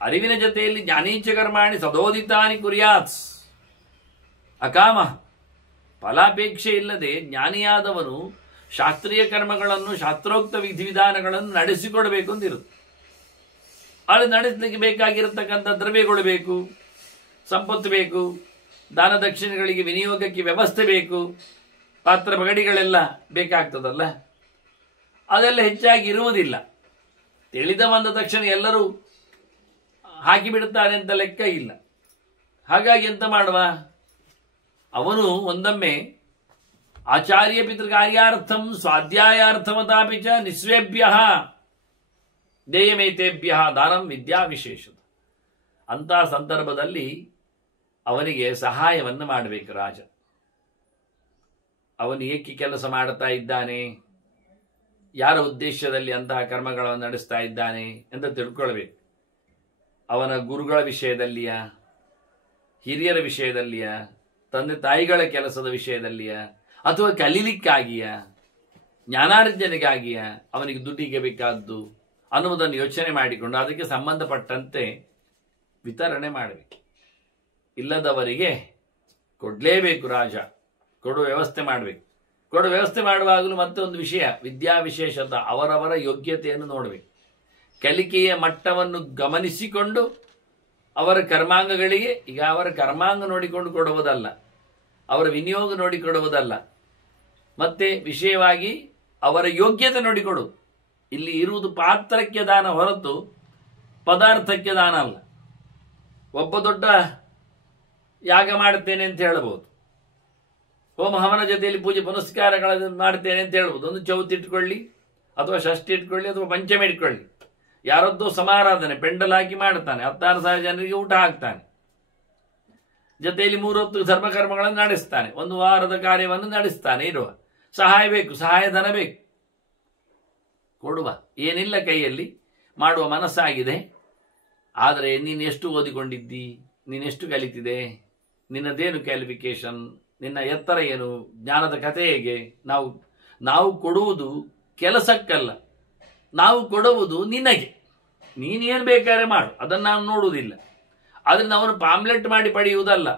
ಅರಿವಿನ ಜೊತೆಯಲ್ಲಿ ಜ್ಞಾನೀಚ ಕರ್ಮಾಣಿ ಸದೋದಿತಾನಿ ಕುರ್ಯಾತ್ ಅಕಾಮ, ಫಲಾಪೇಕ್ಷೆ ಇಲ್ಲದೆ ಜ್ಞಾನಿಯಾದವನು ಶಾಸ್ತ್ರೀಯ ಕರ್ಮಗಳನ್ನು, ಶಾಸ್ತ್ರೋಕ್ತ ವಿಧಿವಿಧಾನಗಳನ್ನು ನಡೆಸಿಕೊಡಬೇಕು ಅಂತಿರುತ್ತೆ. ಅದು ನಡೆಸಲಿಕ್ಕೆ ಬೇಕಾಗಿರತಕ್ಕಂಥ ದ್ರವ್ಯಗಳು ಬೇಕು, ಸಂಪತ್ತು ಬೇಕು, ದಾನ ದಕ್ಷಿಣೆಗಳಿಗೆ ವಿನಿಯೋಗಕ್ಕೆ ವ್ಯವಸ್ಥೆ ಬೇಕು, ಪಾತ್ರ ಬಗಡಿಗಳೆಲ್ಲ ಬೇಕಾಗ್ತದಲ್ಲ, ಅದೆಲ್ಲ ಹೆಚ್ಚಾಗಿ ಇರುವುದಿಲ್ಲ. ತಿಳಿದ ಬಂದ ತಕ್ಷಣ ಎಲ್ಲರೂ ಹಾಕಿಬಿಡುತ್ತಾರೆ ಅಂತ ಲೆಕ್ಕ ಇಲ್ಲ. ಹಾಗಾಗಿ ಎಂತ ಮಾಡುವ, ಅವನು ಒಂದೊಮ್ಮೆ ಆಚಾರ್ಯ ಪಿತೃಕಾರ್ಯಾರ್ಥಂ ಸ್ವಾಧ್ಯಾಯಾರ್ಥಮತಾಪಿ ಚ ನಿಸ್ವೇಭ್ಯ ದೇಯಮೇತೇಭ್ಯ ದಾನಂ ವಿದ್ಯಾ ವಿಶೇಷದ, ಅಂತಹ ಸಂದರ್ಭದಲ್ಲಿ ಅವನಿಗೆ ಸಹಾಯವನ್ನು ಮಾಡಬೇಕು ರಾಜ. ಅವನು ಏಕೆ ಕೆಲಸ ಮಾಡುತ್ತಾ ಇದ್ದಾನೆ, ಯಾರ ಉದ್ದೇಶದಲ್ಲಿ ಅಂತಹ ಕರ್ಮಗಳನ್ನು ನಡೆಸ್ತಾ ಇದ್ದಾನೆ ಅಂತ ತಿಳ್ಕೊಳ್ಬೇಕು. ಅವನ ಗುರುಗಳ ವಿಷಯದಲ್ಲಿಯ, ಹಿರಿಯರ ವಿಷಯದಲ್ಲಿಯ, ತಂದೆ ತಾಯಿಗಳ ಕೆಲಸದ ವಿಷಯದಲ್ಲಿಯ, ಅಥವಾ ಕಲೀಲಿಕ್ಕಾಗಿಯ, ಜ್ಞಾನಾರ್ಜನೆಗಾಗಿಯ ಅವನಿಗೆ ದುಡ್ಡಿಗೆ ಬೇಕಾದ್ದು ಅನ್ನುವುದನ್ನು ಯೋಚನೆ ಮಾಡಿಕೊಂಡು ಅದಕ್ಕೆ ಸಂಬಂಧಪಟ್ಟಂತೆ ವಿತರಣೆ ಮಾಡಬೇಕು. ಇಲ್ಲದವರಿಗೆ ಕೊಡಲೇಬೇಕು ರಾಜ, ಕೊಡುವ ವ್ಯವಸ್ಥೆ ಮಾಡಬೇಕು. ಕೊಡುವ ವ್ಯವಸ್ಥೆ ಮಾಡುವಾಗಲೂ ಮತ್ತೆ ಒಂದು ವಿಷಯ, ವಿದ್ಯಾ ವಿಶೇಷತ, ಅವರವರ ಯೋಗ್ಯತೆಯನ್ನು ನೋಡಬೇಕು. ಕಲಿಕೆಯ ಮಟ್ಟವನ್ನು ಗಮನಿಸಿಕೊಂಡು ಅವರ ಕರ್ಮಾಂಗಗಳಿಗೆ, ಈಗ ಅವರ ಕರ್ಮಾಂಗ ನೋಡಿಕೊಂಡು ಕೊಡುವುದಲ್ಲ, ಅವರ ವಿನಿಯೋಗ ನೋಡಿಕೊಡುವುದಲ್ಲ, ಮತ್ತೆ ವಿಷಯವಾಗಿ ಅವರ ಯೋಗ್ಯತೆ ನೋಡಿಕೊಡು. ಇಲ್ಲಿ ಇರುವುದು ಪಾತ್ರಕ್ಕೆ ದಾನ ಹೊರತು ಪದಾರ್ಥಕ್ಕೆ ದಾನ ಅಲ್ಲ. ಒಬ್ಬ ದೊಡ್ಡ ಯಾಗ ಮಾಡುತ್ತೇನೆ ಅಂತ ಹೇಳಬಹುದು, ಹೋಮ ಹವನ ಜೊತೆಯಲ್ಲಿ ಪೂಜೆ ಪುನಸ್ಕಾರಗಳನ್ನು ಮಾಡ್ತೇನೆ ಅಂತ ಹೇಳ್ಬೋದು. ಒಂದು ಚೌತಿ ಇಟ್ಕೊಳ್ಳಿ, ಅಥವಾ ಷಷ್ಠಿ ಇಟ್ಕೊಳ್ಳಿ, ಅಥವಾ ಪಂಚಮಿ ಇಟ್ಕೊಳ್ಳಿ, ಯಾರದ್ದೋ ಸಮಾರಾಧನೆ ಪೆಂಡಲ್ ಹಾಕಿ ಮಾಡ್ತಾನೆ, 16,000 ಜನರಿಗೆ ಊಟ ಹಾಕ್ತಾನೆ, ಜೊತೆಯಲ್ಲಿ 3 ಹೊತ್ತು ಧರ್ಮಕರ್ಮಗಳನ್ನು ನಡೆಸ್ತಾನೆ, ಒಂದು ವಾರದ ಕಾರ್ಯವನ್ನು ನಡೆಸ್ತಾನೆ. ಇರುವ ಸಹಾಯ ಬೇಕು, ಸಹಾಯ ಧನ ಬೇಕು, ಕೊಡುವ. ಏನಿಲ್ಲ ಕೈಯಲ್ಲಿ, ಮಾಡುವ ಮನಸ್ಸಾಗಿದೆ. ಆದರೆ ನೀನು ಎಷ್ಟು ಓದಿಕೊಂಡಿದ್ದಿ, ನೀನೆಷ್ಟು ಕಲಿತಿದೆ, ನಿನ್ನದೇನು ಕ್ವಾಲಿಫಿಕೇಶನ್, ನಿನ್ನ ಎತ್ತರ ಏನು, ಜ್ಞಾನದ ಕಥೆ ಹೇಗೆ. ನಾವು ಕೊಡುವುದು ಕೆಲಸಕ್ಕಲ್ಲ, ನಾವು ಕೊಡುವುದು ನಿನಗೆ. ನೀನೇನು ಬೇಕಾದ್ರೆ ಮಾಡು, ಅದನ್ನು ನಾನು ನೋಡುವುದಿಲ್ಲ. ಅದರಿಂದ ಅವನು ಪಾಮ್ಲೆಟ್ ಮಾಡಿ ಪಡೆಯುವುದಲ್ಲ,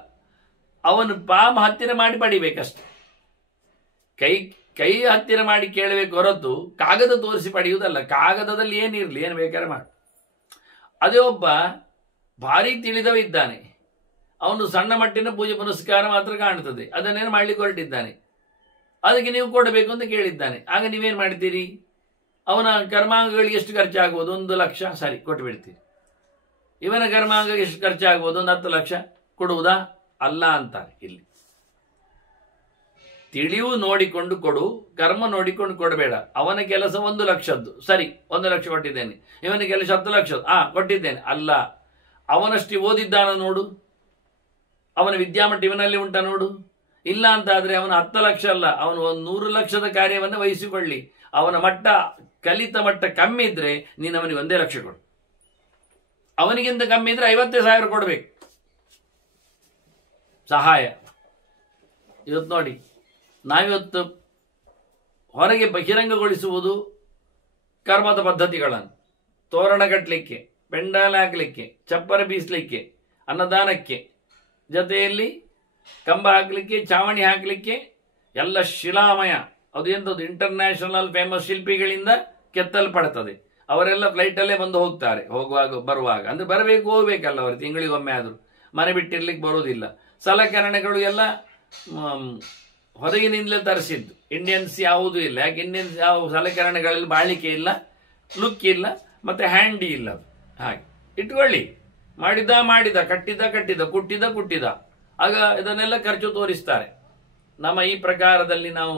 ಅವನು ಪಾಮ್ ಹತ್ತಿರ ಮಾಡಿ ಪಡಿಬೇಕಷ್ಟೆ. ಕೈ ಹತ್ತಿರ ಮಾಡಿ ಕೇಳಬೇಕು ಹೊರತು ಕಾಗದ ತೋರಿಸಿ ಪಡೆಯುವುದಲ್ಲ. ಕಾಗದದಲ್ಲಿ ಏನಿರಲಿ, ಏನು ಬೇಕಾದ್ರೆ ಮಾಡು. ಅದೇ ಒಬ್ಬ ಭಾರಿ ತಿಳಿದವ ಇದ್ದಾನೆ, ಅವನು ಸಣ್ಣ ಮಟ್ಟಿನ ಪೂಜೆ ಪುನಸ್ಕಾರ ಮಾತ್ರ ಕಾಣ್ತದೆ, ಅದನ್ನೇನು ಮಾಡ್ಲಿಕ್ಕೆ ಹೊರಟಿದ್ದಾನೆ, ಅದಕ್ಕೆ ನೀವು ಕೊಡಬೇಕು ಅಂತ ಕೇಳಿದ್ದಾನೆ. ಆಗ ನೀವೇನು ಮಾಡ್ತೀರಿ? ಅವನ ಕರ್ಮಾಂಗಗಳಿಗೆ ಎಷ್ಟು ಖರ್ಚಾಗ್ಬೋದು? 1 ಲಕ್ಷ, ಸರಿ ಕೊಟ್ಟು ಬಿಡ್ತೀರಿ. ಇವನ ಕರ್ಮಾಂಗಕ್ಕೆ ಎಷ್ಟು ಖರ್ಚಾಗ್ಬೋದು? 10 ಲಕ್ಷ ಕೊಡುವುದಾ? ಅಲ್ಲ ಅಂತಾರೆ ಇಲ್ಲಿ. ತಿಳಿವು ನೋಡಿಕೊಂಡು ಕೊಡು, ಕರ್ಮ ನೋಡಿಕೊಂಡು ಕೊಡಬೇಡ. ಅವನ ಕೆಲಸ 1 ಲಕ್ಷದ್ದು, ಸರಿ 1 ಲಕ್ಷ ಕೊಟ್ಟಿದ್ದೇನೆ. ಇವನ ಕೆಲಸ 10 ಲಕ್ಷದ್ದು, ಕೊಟ್ಟಿದ್ದೇನೆ. ಅಲ್ಲ, ಅವನಷ್ಟು ಓದಿದ್ದಾನ ನೋಡು, ಅವನ ವಿದ್ಯಾಮಟ್ಟ ಇವನಲ್ಲಿ ಉಂಟ ನೋಡು. ಇಲ್ಲ ಅಂತ ಆದ್ರೆ ಅವನ 10 ಲಕ್ಷ ಅಲ್ಲ, ಅವನು 100 ಲಕ್ಷದ ಕಾರ್ಯವನ್ನು ವಹಿಸಿಕೊಳ್ಳಿ. ಅವನ ಮಟ್ಟ, ಕಲಿತ ಮಟ್ಟ ಕಮ್ಮಿ ಇದ್ರೆ ನೀನು ಅವನಿಗೆ 1 ಲಕ್ಷ ಕೊಡು. ಅವನಿಗಿಂತ ಕಮ್ಮಿ ಇದ್ರೆ 50,000 ಕೊಡಬೇಕು ಸಹಾಯ. ಇವತ್ತು ನೋಡಿ, ನಾವಿವತ್ತು ಹೊರಗೆ ಬಹಿರಂಗಗೊಳಿಸುವುದು ಕರ್ಮದ ಪದ್ಧತಿಗಳನ್ನು. ತೋರಣ ಕಟ್ಟಲಿಕ್ಕೆ, ಪೆಂಡಾಲ ಹಾಕಲಿಕ್ಕೆ, ಚಪ್ಪರ ಬೀಸಲಿಕ್ಕೆ, ಅನ್ನದಾನಕ್ಕೆ, ಜೊತೆಯಲ್ಲಿ ಕಂಬ ಹಾಕಲಿಕ್ಕೆ, ಚಾವಣಿ ಹಾಕಲಿಕ್ಕೆ ಎಲ್ಲ ಶಿಲಾಮಯ. ಅದು ಎಂಥದ್ದು, ಇಂಟರ್ನ್ಯಾಷನಲ್ ಫೇಮಸ್ ಶಿಲ್ಪಿಗಳಿಂದ ಕೆತ್ತಲ್ಪಡ್ತದೆ. ಅವರೆಲ್ಲ ಫ್ಲೈಟಲ್ಲೇ ಬಂದು ಹೋಗ್ತಾರೆ, ಹೋಗುವಾಗ ಬರುವಾಗ. ಅಂದ್ರೆ ಬರಬೇಕು, ಹೋಗ್ಬೇಕಲ್ಲ ಅವರು, ತಿಂಗಳಿಗೊಮ್ಮೆ ಆದರೂ. ಮನೆ ಬಿಟ್ಟಿರ್ಲಿಕ್ಕೆ ಬರೋದಿಲ್ಲ. ಸಲಕರಣೆಗಳು ಎಲ್ಲ ಹೊರಗಿನಿಂದಲೇ ತರಿಸಿದ್ದು, ಇಂಡಿಯನ್ಸ್ ಯಾವುದೂ ಇಲ್ಲ. ಯಾಕೆ ಇಂಡಿಯನ್ಸ್ ಯಾವ ಸಲಕರಣೆಗಳಲ್ಲಿ ಬಾಳಿಕೆ ಇಲ್ಲ, ಲುಕ್ ಇಲ್ಲ, ಮತ್ತೆ ಹ್ಯಾಂಡಿ ಇಲ್ಲ. ಅದು ಹಾಗೆ ಇಟ್ಕೊಳ್ಳಿ. ಮಾಡಿದ, ಕಟ್ಟಿದ, ಕುಟ್ಟಿದ. ಆಗ ಇದನ್ನೆಲ್ಲ ಖರ್ಚು ತೋರಿಸ್ತಾರೆ. ನಮ್ಮ ಈ ಪ್ರಕಾರದಲ್ಲಿ ನಾವು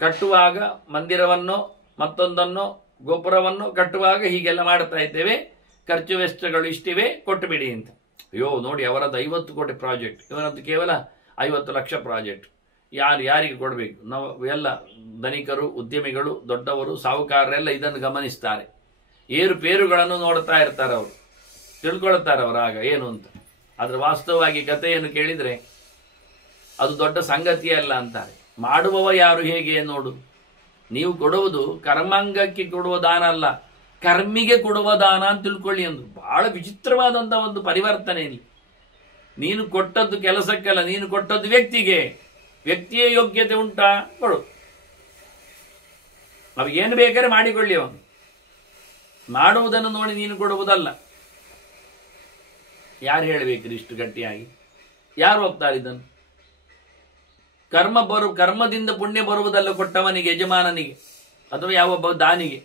ಕಟ್ಟುವಾಗ, ಮಂದಿರವನ್ನು ಮತ್ತೊಂದನ್ನು ಗೋಪುರವನ್ನು ಕಟ್ಟುವಾಗ ಹೀಗೆಲ್ಲ ಮಾಡ್ತಾ ಇದ್ದೇವೆ. ಖರ್ಚು ವೆಚ್ಚಗಳು ಇಷ್ಟಿವೆ, ಕೊಟ್ಟು ಬಿಡಿ ಅಂತ. ಅಯ್ಯೋ ನೋಡಿ, ಅವರದ್ದು 50 ಕೋಟಿ ಪ್ರಾಜೆಕ್ಟ್, ಇವನದ್ದು ಕೇವಲ 50 ಲಕ್ಷ ಪ್ರಾಜೆಕ್ಟ್. ಯಾರಿಗೆ ಕೊಡಬೇಕು? ನಾವು ಎಲ್ಲ ಧನಿಕರು, ಉದ್ಯಮಿಗಳು, ದೊಡ್ಡವರು, ಸಾಹುಕಾರರೆಲ್ಲ ಇದನ್ನು ಗಮನಿಸ್ತಾರೆ. ಏರುಪೇರುಗಳನ್ನು ನೋಡ್ತಾ ಇರ್ತಾರೆ ಅವರು, ತಿಳ್ಕೊಳ್ತಾರೆ ಅವರು ಆಗ ಏನು ಅಂತ. ಆದ್ರೆ ವಾಸ್ತವವಾಗಿ ಕಥೆಯನ್ನು ಕೇಳಿದ್ರೆ ಅದು ದೊಡ್ಡ ಸಂಗತಿಯೇ ಅಲ್ಲ ಅಂತಾರೆ. ಮಾಡುವವ ಯಾರು, ಹೇಗೆ ನೋಡು. ನೀವು ಕೊಡುವುದು ಕರ್ಮಾಂಗಕ್ಕೆ ಕೊಡುವ ದಾನ ಅಲ್ಲ, ಕರ್ಮಿಗೆ ಕೊಡುವ ದಾನ ಅಂತ ತಿಳ್ಕೊಳ್ಳಿ. ಅಂದ್ರು ಬಹಳ ವಿಚಿತ್ರವಾದಂತಹ ಒಂದು ಪರಿವರ್ತನೆ ಇಲ್ಲಿ. ನೀನು ಕೊಟ್ಟದ್ದು ಕೆಲಸಕ್ಕಲ್ಲ, ನೀನು ಕೊಟ್ಟದ್ದು ವ್ಯಕ್ತಿಗೆ. ವ್ಯಕ್ತಿಯ ಯೋಗ್ಯತೆ ಉಂಟಾ, ಕೊಡು. ಅವಾಗೇನು ಬೇಕಾದ್ರೆ ಮಾಡಿಕೊಳ್ಳಿ. ಅವನು ಮಾಡುವುದನ್ನು ನೋಡಿ ನೀನು ಕೊಡುವುದಲ್ಲ. ಯಾರು ಹೇಳಬೇಕ್ರಿ ಇಷ್ಟು ಗಟ್ಟಿಯಾಗಿ? ಯಾರು ಹೋಗ್ತಾರೆ ಇದನ್ನು? ಕರ್ಮದಿಂದ ಪುಣ್ಯ ಬರುವುದಲ್ಲ ಕೊಟ್ಟವನಿಗೆ, ಯಜಮಾನನಿಗೆ, ಅಥವಾ ಯಾವೊಬ್ಬ ದಾನಿಗೆ.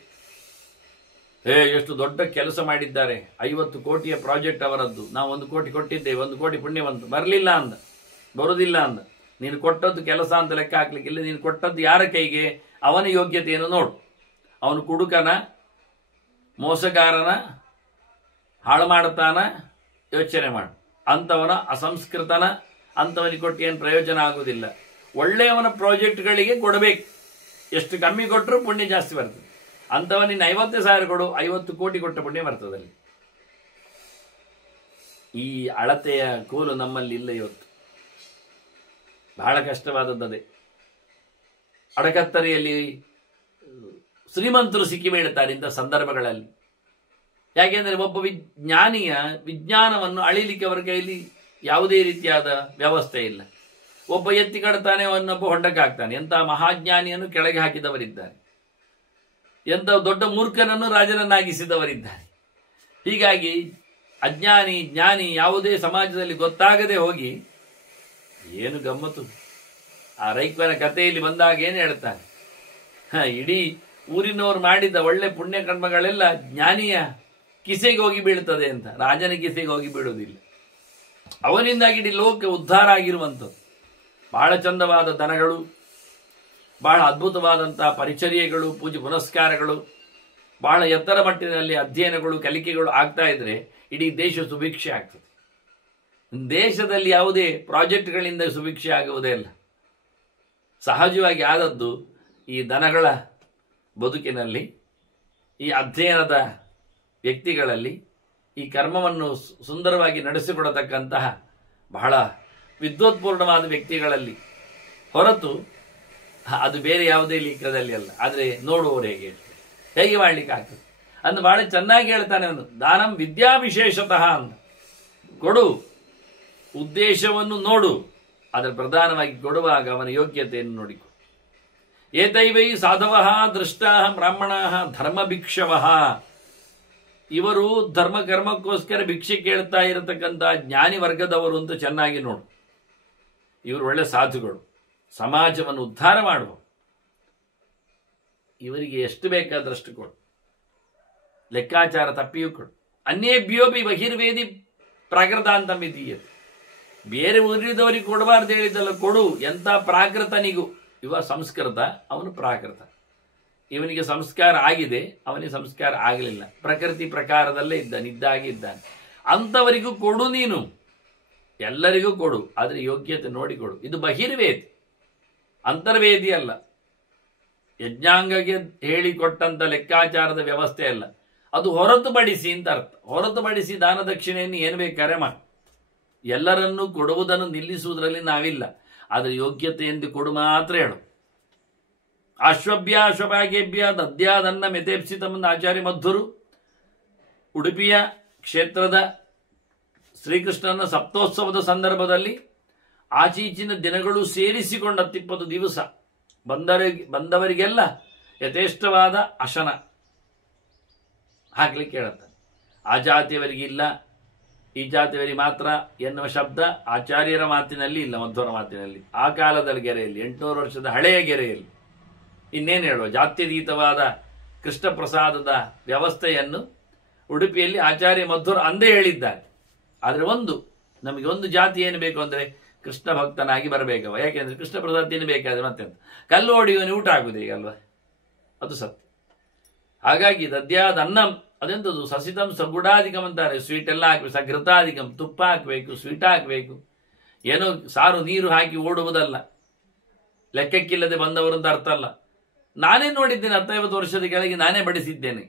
ಎಷ್ಟು ದೊಡ್ಡ ಕೆಲಸ ಮಾಡಿದ್ದಾರೆ, 50 ಕೋಟಿಯ ಪ್ರಾಜೆಕ್ಟ್ ಅವರದ್ದು. ನಾವು 1 ಕೋಟಿ ಕೊಟ್ಟಿದ್ದೇವೆ, 1 ಕೋಟಿ ಪುಣ್ಯ ಬಂತು. ಬರಲಿಲ್ಲ ಅಂದ, ಬರುವುದಿಲ್ಲ ಅಂದ. ನೀನು ಕೊಟ್ಟದ್ದು ಕೆಲಸ ಅಂತ ಲೆಕ್ಕ ಹಾಕ್ಲಿಕ್ಕಿಲ್ಲ. ನೀನು ಕೊಟ್ಟದ್ದು ಯಾರ ಕೈಗೆ? ಅವನ ಯೋಗ್ಯತೆಯನ್ನು ನೋಡು. ಅವನು ಕುಡುಕನ, ಮೋಸಗಾರನ, ಹಾಳು ಮಾಡುತ್ತಾನ, ಯೋಚನೆ ಮಾಡು. ಅಂಥವನ, ಅಸಂಸ್ಕೃತನ, ಅಂಥವನಿಗೆ ಕೊಟ್ಟು ಏನು ಪ್ರಯೋಜನ ಆಗುವುದಿಲ್ಲ. ಒಳ್ಳೆಯವನ ಪ್ರಾಜೆಕ್ಟ್ಗಳಿಗೆ ಕೊಡಬೇಕು. ಎಷ್ಟು ಕಮ್ಮಿ ಕೊಟ್ಟರು ಪುಣ್ಯ ಜಾಸ್ತಿ ಬರ್ತದೆ. ಅಂಥವ ನಿನ್ನ 50,000 ಕೊಡು, 50 ಕೋಟಿ ಕೊಟ್ಟ ಪುಣ್ಯ ಬರ್ತದಲ್ಲಿ. ಈ ಅಳತೆಯ ಕೋಲು ನಮ್ಮಲ್ಲಿ ಇಲ್ಲ ಇವತ್ತು. ಬಹಳ ಕಷ್ಟವಾದದ್ದೇ. ಅಡಕತ್ತರಿಯಲ್ಲಿ ಶ್ರೀಮಂತರು ಸಿಕ್ಕಿ ಬೀಳುತ್ತಾರೆ ಇಂಥ ಸಂದರ್ಭಗಳಲ್ಲಿ. ಯಾಕೆಂದ್ರೆ ಒಬ್ಬ ಜ್ಞಾನಿಯ ವಿಜ್ಞಾನವನ್ನು ಅಳಿಲಿಕ್ಕೆ ಅವರ ಕೈಲಿ ಯಾವುದೇ ರೀತಿಯಾದ ವ್ಯವಸ್ಥೆ ಇಲ್ಲ. ಒಬ್ಬ ಎತ್ತಿ ಕಡ್ತಾನೆ, ಅವನೊಬ್ಬ ಹೊಂಡಕ್ಕೆ ಹಾಕ್ತಾನೆ. ಎಂಥ ಮಹಾಜ್ಞಾನಿಯನ್ನು ಕೆಳಗೆ ಹಾಕಿದವರಿದ್ದಾರೆ, ಎಂಥ ದೊಡ್ಡ ಮೂರ್ಖನನ್ನು ರಾಜನನ್ನಾಗಿಸಿದವರಿದ್ದಾರೆ. ಹೀಗಾಗಿ ಅಜ್ಞಾನಿ ಜ್ಞಾನಿ ಯಾವುದೇ ಸಮಾಜದಲ್ಲಿ ಗೊತ್ತಾಗದೆ ಹೋಗಿ ಏನು ಗಮ್ಮತ್ತು. ಆ ರೈಕ್ವನ ಕಥೆಯಲ್ಲಿ ಬಂದಾಗ ಏನು ಹೇಳ್ತಾನೆ, ಇಡೀ ಊರಿನವರು ಮಾಡಿದ ಒಳ್ಳೆ ಪುಣ್ಯ ಕರ್ಮಗಳೆಲ್ಲ ಜ್ಞಾನಿಯ ಕಿಸೆಗೆ ಹೋಗಿ ಬೀಳ್ತದೆ ಅಂತ. ರಾಜನ ಕಿಸೆಗೆ ಹೋಗಿ ಬೀಳುವುದಿಲ್ಲ. ಅವನಿಂದಾಗಿ ಇಡೀ ಲೋಕ ಉದ್ಧಾರ ಆಗಿರುವಂಥದ್ದು. ಬಹಳ ಚಂದವಾದ ದನಗಳು, ಬಹಳ ಅದ್ಭುತವಾದಂತಹ ಪರಿಚರ್ಯೆಗಳು, ಪೂಜೆ ಪುನಸ್ಕಾರಗಳು, ಬಹಳ ಎತ್ತರ ಮಟ್ಟಿನಲ್ಲಿ ಅಧ್ಯಯನಗಳು, ಕಲಿಕೆಗಳು ಆಗ್ತಾ ಇದ್ರೆ ಇಡೀ ದೇಶ ಸುಭಿಕ್ಷೆ ಆಗ್ತದೆ. ದೇಶದಲ್ಲಿ ಯಾವುದೇ ಪ್ರಾಜೆಕ್ಟ್ಗಳಿಂದ ಸುಭಿಕ್ಷೆ ಆಗುವುದೇ ಇಲ್ಲ. ಸಹಜವಾಗಿ ಆದದ್ದು ಈ ದನಗಳ ಬದುಕಿನಲ್ಲಿ, ಈ ಅಧ್ಯಯನದ ವ್ಯಕ್ತಿಗಳಲ್ಲಿ, ಈ ಕರ್ಮವನ್ನು ಸುಂದರವಾಗಿ ನಡೆಸಿಕೊಡತಕ್ಕಂತಹ ಬಹಳ ವಿದ್ವತ್ಪೂರ್ಣವಾದ ವ್ಯಕ್ತಿಗಳಲ್ಲಿ ಹೊರತು ಅದು ಬೇರೆ ಯಾವುದೇ ಲಿಖದಲ್ಲಿ ಅಲ್ಲ. ಆದರೆ ನೋಡುವವರು ಹೇಗೆ ಮಾಡ್ಲಿಕ್ಕೆ ಆಗ್ತದೆ ಅಂತ ಬಹಳ ಚೆನ್ನಾಗಿ ಹೇಳ್ತಾನೆ ಅವನು. ದಾನಂ ವಿದ್ಯಾ ವಿಶೇಷತಃ ಅಂತ. ಕೊಡು, ಉದ್ದೇಶವನ್ನು ನೋಡು, ಆದರೆ ಪ್ರಧಾನವಾಗಿ ಕೊಡುವಾಗ ಅವನ ಯೋಗ್ಯತೆಯನ್ನು ನೋಡಿಕೊ. ಏತೈವೈ ಸಾಧವಃ ದೃಷ್ಟಾ ಬ್ರಾಹ್ಮಣಾಃ ಧರ್ಮ ಭಿಕ್ಷವಃ. ಇವರು ಧರ್ಮ ಕರ್ಮಕ್ಕೋಸ್ಕರ ಭಿಕ್ಷೆ ಕೇಳ್ತಾ ಇರತಕ್ಕಂಥ ಜ್ಞಾನಿ ವರ್ಗದವರು ಅಂತ ಚೆನ್ನಾಗಿ ನೋಡು. ಇವರು ಒಳ್ಳೆ ಸಾಧುಗಳು, ಸಮಾಜವನ್ನು ಉದ್ಧಾರ ಮಾಡುವ. ಇವರಿಗೆ ಎಷ್ಟು ಬೇಕಾದಷ್ಟು ಕೊಡು, ಲೆಕ್ಕಾಚಾರ ತಪ್ಪಿಯೂ ಕೊಡು. ಅನ್ಯೇಭ್ಯೋಪಿ ಬಹಿರ್ವೇದಿ ಪ್ರಾಕೃತಾಂತ ಮಿದೀಯತೆ. ಬೇರೆ ಊರಿದವರಿಗೆ ಕೊಡಬಾರ್ದು ಹೇಳಿದ್ದಲ್ಲ, ಕೊಡು. ಎಂಥ ಪ್ರಾಕೃತನಿಗೂ. ಇವ ಸಂಸ್ಕೃತ, ಅವನು ಪ್ರಾಕೃತ. ಇವನಿಗೆ ಸಂಸ್ಕಾರ ಆಗಿದೆ, ಅವನಿಗೆ ಸಂಸ್ಕಾರ ಆಗಲಿಲ್ಲ. ಪ್ರಕೃತಿ ಪ್ರಕಾರದಲ್ಲೇ ಇದ್ದಾನೆ. ಅಂಥವರಿಗೂ ಕೊಡು ನೀನು, ಎಲ್ಲರಿಗೂ ಕೊಡು, ಆದರೆ ಯೋಗ್ಯತೆ ನೋಡಿ ಕೊಡು. ಇದು ಬಹಿರ್ವೇದಿ, ಅಂತರ್ವೇದಿ ಅಲ್ಲ. ಯಜ್ಞಾಂಗಕ್ಕೆ ಹೇಳಿಕೊಟ್ಟಂತ ಲೆಕ್ಕಾಚಾರದ ವ್ಯವಸ್ಥೆ ಅಲ್ಲ, ಅದು ಹೊರತುಪಡಿಸಿ ಅಂತ ಅರ್ಥ. ಹೊರತುಪಡಿಸಿ ದಾನ ದಕ್ಷಿಣೆಯನ್ನು ಏನು ಬೇಕಾರೆ ಮಾಡಿ. ಎಲ್ಲರನ್ನೂ ಕೊಡುವುದನ್ನು ನಿಲ್ಲಿಸುವುದರಲ್ಲಿ ನಾವಿಲ್ಲ, ಆದರೆ ಯೋಗ್ಯತೆ ಎಂದು ಕೊಡು ಮಾತ್ರ ಹೇಳು. ಅಶ್ವಭ್ಯ ಅಶ್ವಭಾಗ್ಯಭ್ಯ ದದ್ಯಾದನ್ನ ಮೆತೇಪ್ಸಿತಮನ್ನು ಆಚಾರ್ಯ ಮಧ್ವರು ಉಡುಪಿಯ ಕ್ಷೇತ್ರದ ಶ್ರೀಕೃಷ್ಣನ ಸಪ್ತೋತ್ಸವದ ಸಂದರ್ಭದಲ್ಲಿ ಆಚೀಚಿನ ದಿನಗಳು ಸೇರಿಸಿಕೊಂಡ 20 ದಿವಸ ಬಂದವರಿಗೆಲ್ಲ ಯಥೇಷ್ಟವಾದ ಅಶನ ಹಾಕ್ಲಿಕ್ಕೆ ಹೇಳುತ್ತಾನೆ. ಆ ಜಾತಿಯವರಿಗಿಲ್ಲ, ಈ ಜಾತಿಯವರಿಗೆ ಮಾತ್ರ ಎನ್ನುವ ಶಬ್ದ ಆಚಾರ್ಯರ ಮಾತಿನಲ್ಲಿ ಇಲ್ಲ, ಮಧ್ವರ ಮಾತಿನಲ್ಲಿ. ಆ ಕಾಲದ ಗೆರೆಯಲ್ಲಿ, 800 ವರ್ಷದ ಹಳೆಯ ಗೆರೆಯಲ್ಲಿ ಇನ್ನೇನು ಹೇಳುವ, ಜಾತ್ಯತೀತವಾದ ಕೃಷ್ಣ ಪ್ರಸಾದದ ವ್ಯವಸ್ಥೆಯನ್ನು ಉಡುಪಿಯಲ್ಲಿ ಆಚಾರ್ಯ ಮಧ್ವರು ಅಂದೇ ಹೇಳಿದ್ದಾರೆ. ಆದರೆ ನಮಗೆ ಒಂದು ಜಾತಿ ಏನು ಬೇಕು ಅಂದರೆ ಕೃಷ್ಣ ಭಕ್ತನಾಗಿ ಬರಬೇಕವ. ಯಾಕೆಂದ್ರೆ ಕೃಷ್ಣ ಪ್ರಸಾದ ತಿನ್ನಬೇಕಾದ್ರೆ ಮತ್ತೆಂತ, ಕಲ್ಲು ಹೊಡೆಯುವನು ಊಟ ಆಗುದು ಈಗ ಅಲ್ವಾ, ಅದು ಸತ್ಯ. ಹಾಗಾಗಿ ದದ್ಯಾದ ಅನ್ನಂ ಅದೆಂಥದ್ದು, ಸಸಿತಂ ಸಗುಡಾಧಿಕಂ ಅಂತಾರೆ. ಸ್ವೀಟ್ ಎಲ್ಲ ಹಾಕಬೇಕು, ಸಘೃತಾಧಿಕಂ, ತುಪ್ಪ ಹಾಕಬೇಕು, ಸ್ವೀಟ್ ಹಾಕಬೇಕು. ಏನೋ ಸಾರು ನೀರು ಹಾಕಿ ಓಡುವುದಲ್ಲ, ಲೆಕ್ಕಕ್ಕಿಲ್ಲದೆ ಬಂದವರು ಅಂತ ಅರ್ಥ ಅಲ್ಲ. ನಾನೇ ನೋಡಿದ್ದೇನೆ, 10-50 ವರ್ಷದ ಕೆಳಗೆ ನಾನೇ ಬಡಿಸಿದ್ದೇನೆ.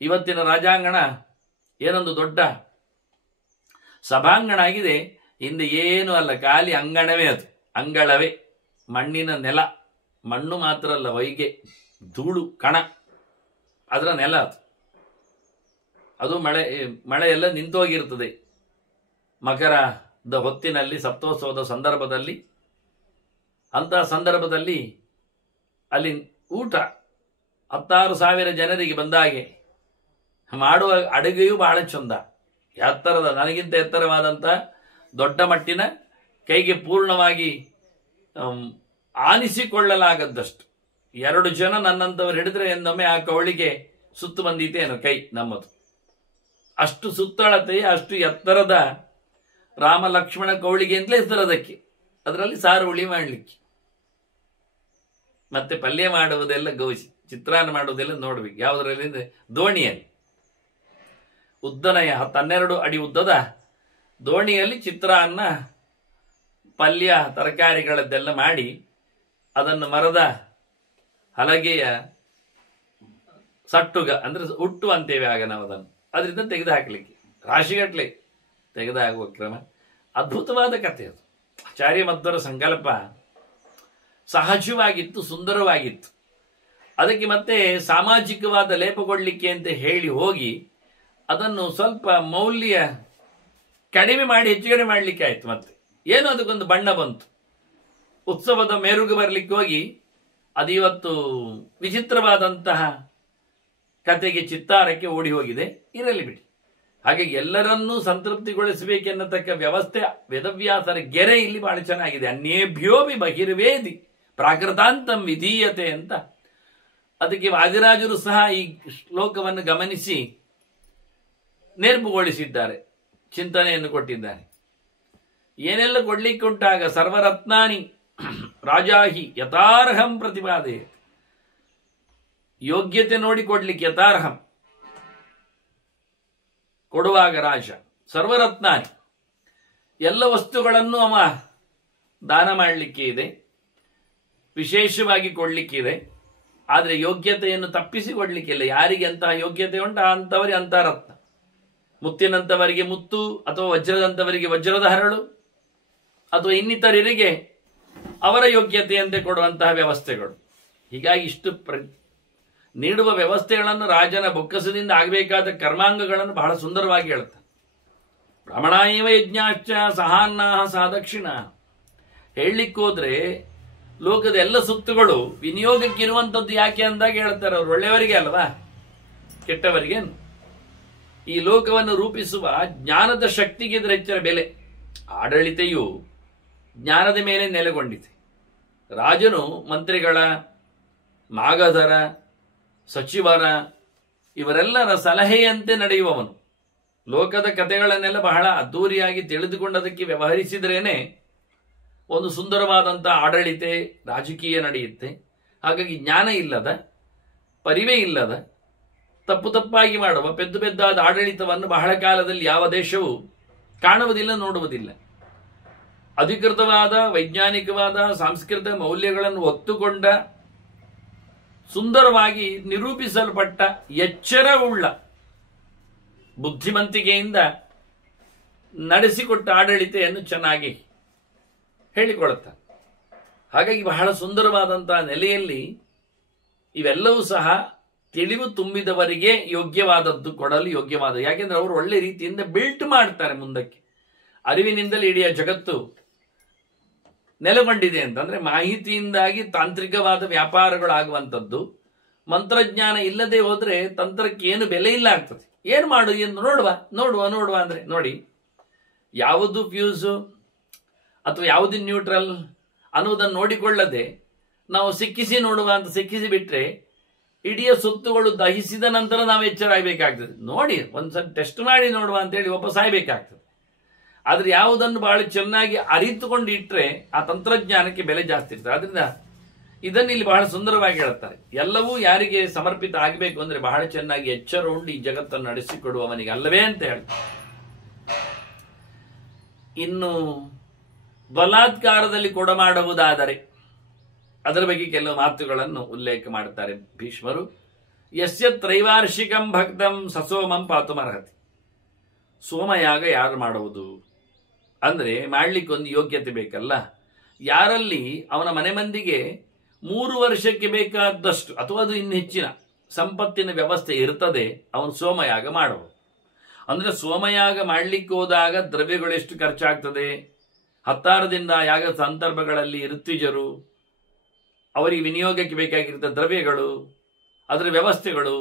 ಇವತ್ತಿನ ರಾಜಾಂಗಣ ಏನೊಂದು ದೊಡ್ಡ ಸಭಾಂಗಣ ಆಗಿದೆ. ಹಿಂದೆ ಏನು ಅಲ್ಲ, ಖಾಲಿ ಅಂಗಣವೇ. ಅದು ಅಂಗಳವೇ, ಮಣ್ಣಿನ ನೆಲ. ಮಣ್ಣು ಮಾತ್ರ ಅಲ್ಲ, ಹೊಯ್ಗೆ, ಧೂಳು, ಕಣ, ಅದರ ನೆಲ ಅದು ಮಳೆ ಎಲ್ಲ ನಿಂತೋಗಿರ್ತದೆ. ಮಕರದ ಹೊತ್ತಿನಲ್ಲಿ, ಸಪ್ತೋತ್ಸವದ ಸಂದರ್ಭದಲ್ಲಿ, ಅಂತಹ ಸಂದರ್ಭದಲ್ಲಿ ಅಲ್ಲಿ ಊಟ 16,000 ಜನರಿಗೆ ಬಂದಾಗೆ ಮಾಡುವ ಅಡುಗೆಯೂ ಬಹಳ ಚಂದ. ಎತ್ತರದ, ನನಗಿಂತ ಎತ್ತರವಾದಂಥ ದೊಡ್ಡ ಮಟ್ಟಿನ, ಕೈಗೆ ಪೂರ್ಣವಾಗಿ ಆನಿಸಿಕೊಳ್ಳಲಾಗದ್ದಷ್ಟು 2 ಜನ ನನ್ನಂತವರು ಹಿಡಿದ್ರೆ ಎಂದೊಮ್ಮೆ ಆ ಕವಳಿಗೆ ಸುತ್ತು ಬಂದಿತೇನೋ ಕೈ ನಮ್ಮದು. ಅಷ್ಟು ಸುತ್ತಳತೆ, ಅಷ್ಟು ಎತ್ತರದ ರಾಮ ಲಕ್ಷ್ಮಣ ಕವಳಿಗೆ ಅಂತಲೇ ಎತ್ತರದಕ್ಕೆ. ಅದರಲ್ಲಿ ಸಾರು ಹುಳಿ ಮಾಡಲಿಕ್ಕೆ, ಮತ್ತೆ ಪಲ್ಯ ಮಾಡುವುದೆಲ್ಲ ಗೌಸಿ, ಚಿತ್ರಾನ್ನ ಮಾಡುವುದೆಲ್ಲ ನೋಡ್ಬೇಕು. ಯಾವುದರಲ್ಲಿ ಅಂದರೆ ದೋಣಿಯಲ್ಲಿ, ಉದ್ದನೆಯ 12 ಅಡಿ ಉದ್ದದ ದೋಣಿಯಲ್ಲಿ ಚಿತ್ರಾನ್ನ, ಪಲ್ಯ, ತರಕಾರಿಗಳದ್ದೆಲ್ಲ ಮಾಡಿ ಅದನ್ನು ಮರದ ಹಲಗೆಯ ಸಟ್ಟುಗ ಅಂದ್ರೆ ಹುಟ್ಟು ಅಂತೇವೆ ಆಗ ನಾವು ಅದನ್ನು, ಅದರಿಂದ ತೆಗೆದು ಹಾಕಲಿಕ್ಕೆ ರಾಶಿಗಟ್ಟಲೆ ತೆಗೆದು ಹಾಕುವ ಕ್ರಮ. ಅದ್ಭುತವಾದ ಕಥೆ ಅದು. ಆಚಾರ್ಯ ಮಧ್ವರ ಸಂಕಲ್ಪ ಸಹಜವಾಗಿತ್ತು, ಸುಂದರವಾಗಿತ್ತು. ಅದಕ್ಕೆ ಮತ್ತೆ ಸಾಮಾಜಿಕವಾದ ಲೇಪ ಕೊಡಲಿಕ್ಕೆ ಅಂತ ಹೇಳಿ ಹೋಗಿ ಅದನ್ನು ಸ್ವಲ್ಪ ಮೌಲ್ಯ ಕಡಿಮೆ ಮಾಡಿ ಹೆಚ್ಚುಗಡೆ ಮಾಡಲಿಕ್ಕೆ ಆಯ್ತು. ಮತ್ತೆ ಏನೋ ಅದಕ್ಕೊಂದು ಬಣ್ಣ ಬಂತು. ಉತ್ಸವದ ಮೇರುಗೆ ಬರಲಿಕ್ಕೆ ಹೋಗಿ ಅದು ಇವತ್ತು ವಿಚಿತ್ರವಾದಂತಹ ಕತೆಗೆ, ಚಿತ್ತಾರಕ್ಕೆ ಓಡಿ ಹೋಗಿದೆ. ಇರಲಿ ಬಿಡಿ. ಹಾಗೆ ಎಲ್ಲರನ್ನೂ ಸಂತೃಪ್ತಿಗೊಳಿಸಬೇಕೆನ್ನತಕ್ಕ ವ್ಯವಸ್ಥೆ ವೇದವ್ಯಾಸರ ಗೆರೆ ಇಲ್ಲಿ ಬಹಳ ಚೆನ್ನಾಗಿದೆ. ಅನ್ಯೇಭ್ಯೋಪಿ ಬಹಿರ್ವೇದಿ ಪ್ರಾಕೃತಾಂತಂ ವಿಧೀಯತೆ ಅಂತ. ಅದಕ್ಕೆ ವಾದಿರಾಜರು ಸಹ ಈ ಶ್ಲೋಕವನ್ನು ಗಮನಿಸಿ ನೇರ್ಪುಗೊಳಿಸಿದ್ದಾರೆ, ಚಿಂತನೆಯನ್ನು ಕೊಟ್ಟಿದ್ದಾರೆ. ಏನೆಲ್ಲ ಕೊಡ್ಲಿಕ್ಕೆ ಉಂಟಾಗ ಸರ್ವರತ್ನಾನಿ ರಾಜಾಹಿ ಯಥಾರ್ಹಂ ಪ್ರತಿಪಾದೆ. ಯೋಗ್ಯತೆ ನೋಡಿ ಕೊಡ್ಲಿಕ್ಕೆ ಯಥಾರ್ಹಂ ಕೊಡುವಾಗ ರಾಜ ಸರ್ವರತ್ನಾನಿ ಎಲ್ಲ ವಸ್ತುಗಳನ್ನು ಅವ ದಾನ ಮಾಡಲಿಕ್ಕೆ ಇದೆ, ವಿಶೇಷವಾಗಿ ಕೊಡ್ಲಿಕ್ಕಿದೆ. ಆದರೆ ಯೋಗ್ಯತೆಯನ್ನು ತಪ್ಪಿಸಿ ಕೊಡ್ಲಿಕ್ಕಿಲ್ಲ. ಯಾರಿಗೆ ಅಂತಹ ಯೋಗ್ಯತೆ ಉಂಟು ಅಂತವರಿಗೆ ಅಂತ ರತ್ನ, ಮುತ್ತಿನಂತವರಿಗೆ ಮುತ್ತು, ಅಥವಾ ವಜ್ರದಂತವರಿಗೆ ವಜ್ರದ ಹರಳು, ಅಥವಾ ಇನ್ನಿತರರಿಗೆ ಅವರ ಯೋಗ್ಯತೆಯಂತೆ ಕೊಡುವಂತಹ ವ್ಯವಸ್ಥೆಗಳು. ಹೀಗಾಗಿ ಇಷ್ಟು ನೀಡುವ ವ್ಯವಸ್ಥೆಗಳನ್ನು, ರಾಜನ ಬೊಕ್ಕಸದಿಂದ ಆಗಬೇಕಾದ ಕರ್ಮಾಂಗಗಳನ್ನು ಬಹಳ ಸುಂದರವಾಗಿ ಹೇಳ್ತಾರೆ. ಬ್ರಾಹ್ಮಣಾಯವ ಯಜ್ಞಾಶ್ಚ ಸಹಾನ್ನಾಹ ಸಾದಕ್ಷಿಣ. ಹೇಳಲಿಕ್ಕೋದ್ರೆ ಲೋಕದ ಎಲ್ಲ ಸುತ್ತುಗಳು ವಿನಿಯೋಗಕ್ಕಿರುವಂಥದ್ದು ಯಾಕೆ ಅಂದಾಗ ಹೇಳ್ತಾರೆ, ಅವ್ರು ಒಳ್ಳೆಯವರಿಗೆ ಅಲ್ವಾ. ಕೆಟ್ಟವರಿಗೇನು? ಈ ಲೋಕವನ್ನು ರೂಪಿಸುವ ಜ್ಞಾನದ ಶಕ್ತಿಗೆ ಇದರ ಹೆಚ್ಚಿನ ಬೆಲೆ. ಆಡಳಿತೆಯು ಜ್ಞಾನದ ಮೇಲೆ ನೆಲೆಗೊಂಡಿದೆ. ರಾಜನು ಮಂತ್ರಿಗಳ, ಮಾಗಧರ, ಸಚಿವರ ಇವರೆಲ್ಲರ ಸಲಹೆಯಂತೆ ನಡೆಯುವವನು. ಲೋಕದ ಕಥೆಗಳನ್ನೆಲ್ಲ ಬಹಳ ಅದ್ದೂರಿಯಾಗಿ ತಿಳಿದುಕೊಂಡದಕ್ಕೆ ವ್ಯವಹರಿಸಿದ್ರೇನೆ ಒಂದು ಸುಂದರವಾದಂಥ ಆಡಳಿತ ರಾಜಕೀಯ ನಡೆಯುತ್ತೆ. ಹಾಗಾಗಿ ಜ್ಞಾನ ಇಲ್ಲದ, ಪರಿವೆ ಇಲ್ಲದ, ತಪ್ಪು ತಪ್ಪಾಗಿ ಮಾಡುವ ಪೆದ್ದು ಪೆದ್ದಾದ ಆಡಳಿತವನ್ನು ಬಹಳ ಕಾಲದಲ್ಲಿ ಯಾವ ದೇಶವೂ ಕಾಣುವುದಿಲ್ಲ, ನೋಡುವುದಿಲ್ಲ. ಅಧಿಕೃತವಾದ ವೈಜ್ಞಾನಿಕವಾದ ಸಾಂಸ್ಕೃತಿಕ ಮೌಲ್ಯಗಳನ್ನು ಹೊತ್ತುಕೊಂಡ, ಸುಂದರವಾಗಿ ನಿರೂಪಿಸಲ್ಪಟ್ಟ, ಎಚ್ಚರವುಳ್ಳ, ಬುದ್ಧಿವಂತಿಕೆಯಿಂದ ನಡೆಸಿಕೊಟ್ಟ ಆಡಳಿತೆಯನ್ನು ಚೆನ್ನಾಗಿ ಹೇಳಿಕೊಳ್ಳುತ್ತಾರೆ. ಹಾಗಾಗಿ ಬಹಳ ಸುಂದರವಾದಂತಹ ನೆಲೆಯಲ್ಲಿ ಇವೆಲ್ಲವೂ ಸಹ ತಿಳಿವು ತುಂಬಿದವರಿಗೆ ಯೋಗ್ಯವಾದದ್ದು ಕೊಡಲು ಯೋಗ್ಯವಾದ. ಯಾಕೆಂದ್ರೆ ಅವರು ಒಳ್ಳೆ ರೀತಿಯಿಂದ ಬಿಲ್ಟ್ ಮಾಡ್ತಾರೆ ಮುಂದಕ್ಕೆ. ಅರಿವಿನಿಂದಲೇ ಇಡೀ ಜಗತ್ತು ನೆಲೆಗೊಂಡಿದೆ ಅಂತಂದ್ರೆ ಮಾಹಿತಿಯಿಂದಾಗಿ ತಾಂತ್ರಿಕವಾದ ವ್ಯಾಪಾರಗಳಾಗುವಂಥದ್ದು. ಮಂತ್ರಜ್ಞಾನ ಇಲ್ಲದೆ ಹೋದ್ರೆ ತಂತ್ರಕ್ಕೆ ಏನು ಬೆಲೆ ಇಲ್ಲ ಆಗ್ತದೆ. ಏನು ಮಾಡು ಎಂದು ನೋಡುವ ನೋಡುವ ನೋಡುವ ಅಂದ್ರೆ ನೋಡಿ, ಯಾವುದು ಫ್ಯೂಸು ಅಥವಾ ಯಾವುದು ನ್ಯೂಟ್ರಲ್ ಅನ್ನುವುದನ್ನು ನೋಡಿಕೊಳ್ಳದೆ ನಾವು ಸಿಕ್ಕಿಸಿ ನೋಡುವ ಅಂತ ಸಿಕ್ಕಿಸಿ ಬಿಟ್ರೆ ಇಡೀ ಸುತ್ತುಗಳು ದಹಿಸಿದ ನಂತರ ನಾವು ಎಚ್ಚರ ಆಗಬೇಕಾಗ್ತದೆ. ನೋಡಿ ಒಂದ್ಸಲ ಟೆಸ್ಟ್ ಮಾಡಿ ನೋಡುವ ಅಂತೇಳಿ ವಾಪಸ್ ಆಗಬೇಕಾಗ್ತದೆ. ಆದ್ರೆ ಯಾವುದನ್ನು ಬಹಳ ಚೆನ್ನಾಗಿ ಅರಿತುಕೊಂಡು ಇಟ್ಟರೆ ಆ ತಂತ್ರಜ್ಞಾನಕ್ಕೆ ಬೆಲೆ ಜಾಸ್ತಿ ಇರ್ತದೆ. ಆದ್ರಿಂದ ಇದನ್ನು ಇಲ್ಲಿ ಬಹಳ ಸುಂದರವಾಗಿ ಹೇಳ್ತಾರೆ. ಎಲ್ಲವೂ ಯಾರಿಗೆ ಸಮರ್ಪಿತ ಆಗಬೇಕು ಅಂದ್ರೆ ಬಹಳ ಚೆನ್ನಾಗಿ ಎಚ್ಚರ ಉಂಡು ಈ ಜಗತ್ತನ್ನು ನಡೆಸಿಕೊಡುವವನಿಗೆ ಅಲ್ಲವೇ ಅಂತ ಹೇಳ್ತಾರೆ. ಇನ್ನು ಬಲಾತ್ಕಾರದಲ್ಲಿ ಕೊಡಮಾಡುವುದಾದರೆ ಅದರ ಬಗ್ಗೆ ಕೆಲವು ಮಾತುಗಳನ್ನು ಉಲ್ಲೇಖ ಮಾಡುತ್ತಾರೆ ಭೀಷ್ಮರು. ಯಸ್ಯ ತ್ರೈವಾರ್ಷಿಕಂ ಭಕ್ತಂ ಸಸೋಮಂ ಪಾತುಮರ್ಹತಿ. ಸೋಮಯಾಗ ಯಾರು ಮಾಡುವುದು ಅಂದ್ರೆ ಮಾಡ್ಲಿಕ್ಕೆ ಒಂದು ಯೋಗ್ಯತೆ ಬೇಕಲ್ಲ. ಯಾರಲ್ಲಿ ಅವನ ಮನೆ ಮಂದಿಗೆ 3 ವರ್ಷಕ್ಕೆ ಬೇಕಾದಷ್ಟು ಅಥವಾ ಅದು ಇನ್ನು ಹೆಚ್ಚಿನ ಸಂಪತ್ತಿನ ವ್ಯವಸ್ಥೆ ಇರ್ತದೆ, ಅವನು ಸೋಮಯಾಗ ಮಾಡುವುದು. ಅಂದ್ರೆ ಸೋಮಯಾಗ ಮಾಡ್ಲಿಕ್ಕೆ ಹೋದಾಗ ದ್ರವ್ಯಗಳು ಎಷ್ಟು ಖರ್ಚಾಗ್ತದೆ, ಹತ್ತಾರದಿಂದ ಯಾಗ ಸಂದರ್ಭಗಳಲ್ಲಿ ಋತ್ವಿಜರು ಅವರಿಗೆ ವಿನಿಯೋಗಕ್ಕೆ ಬೇಕಾಗಿರುವ ದ್ರವ್ಯಗಳು, ಅದರ ವ್ಯವಸ್ಥೆಗಳು.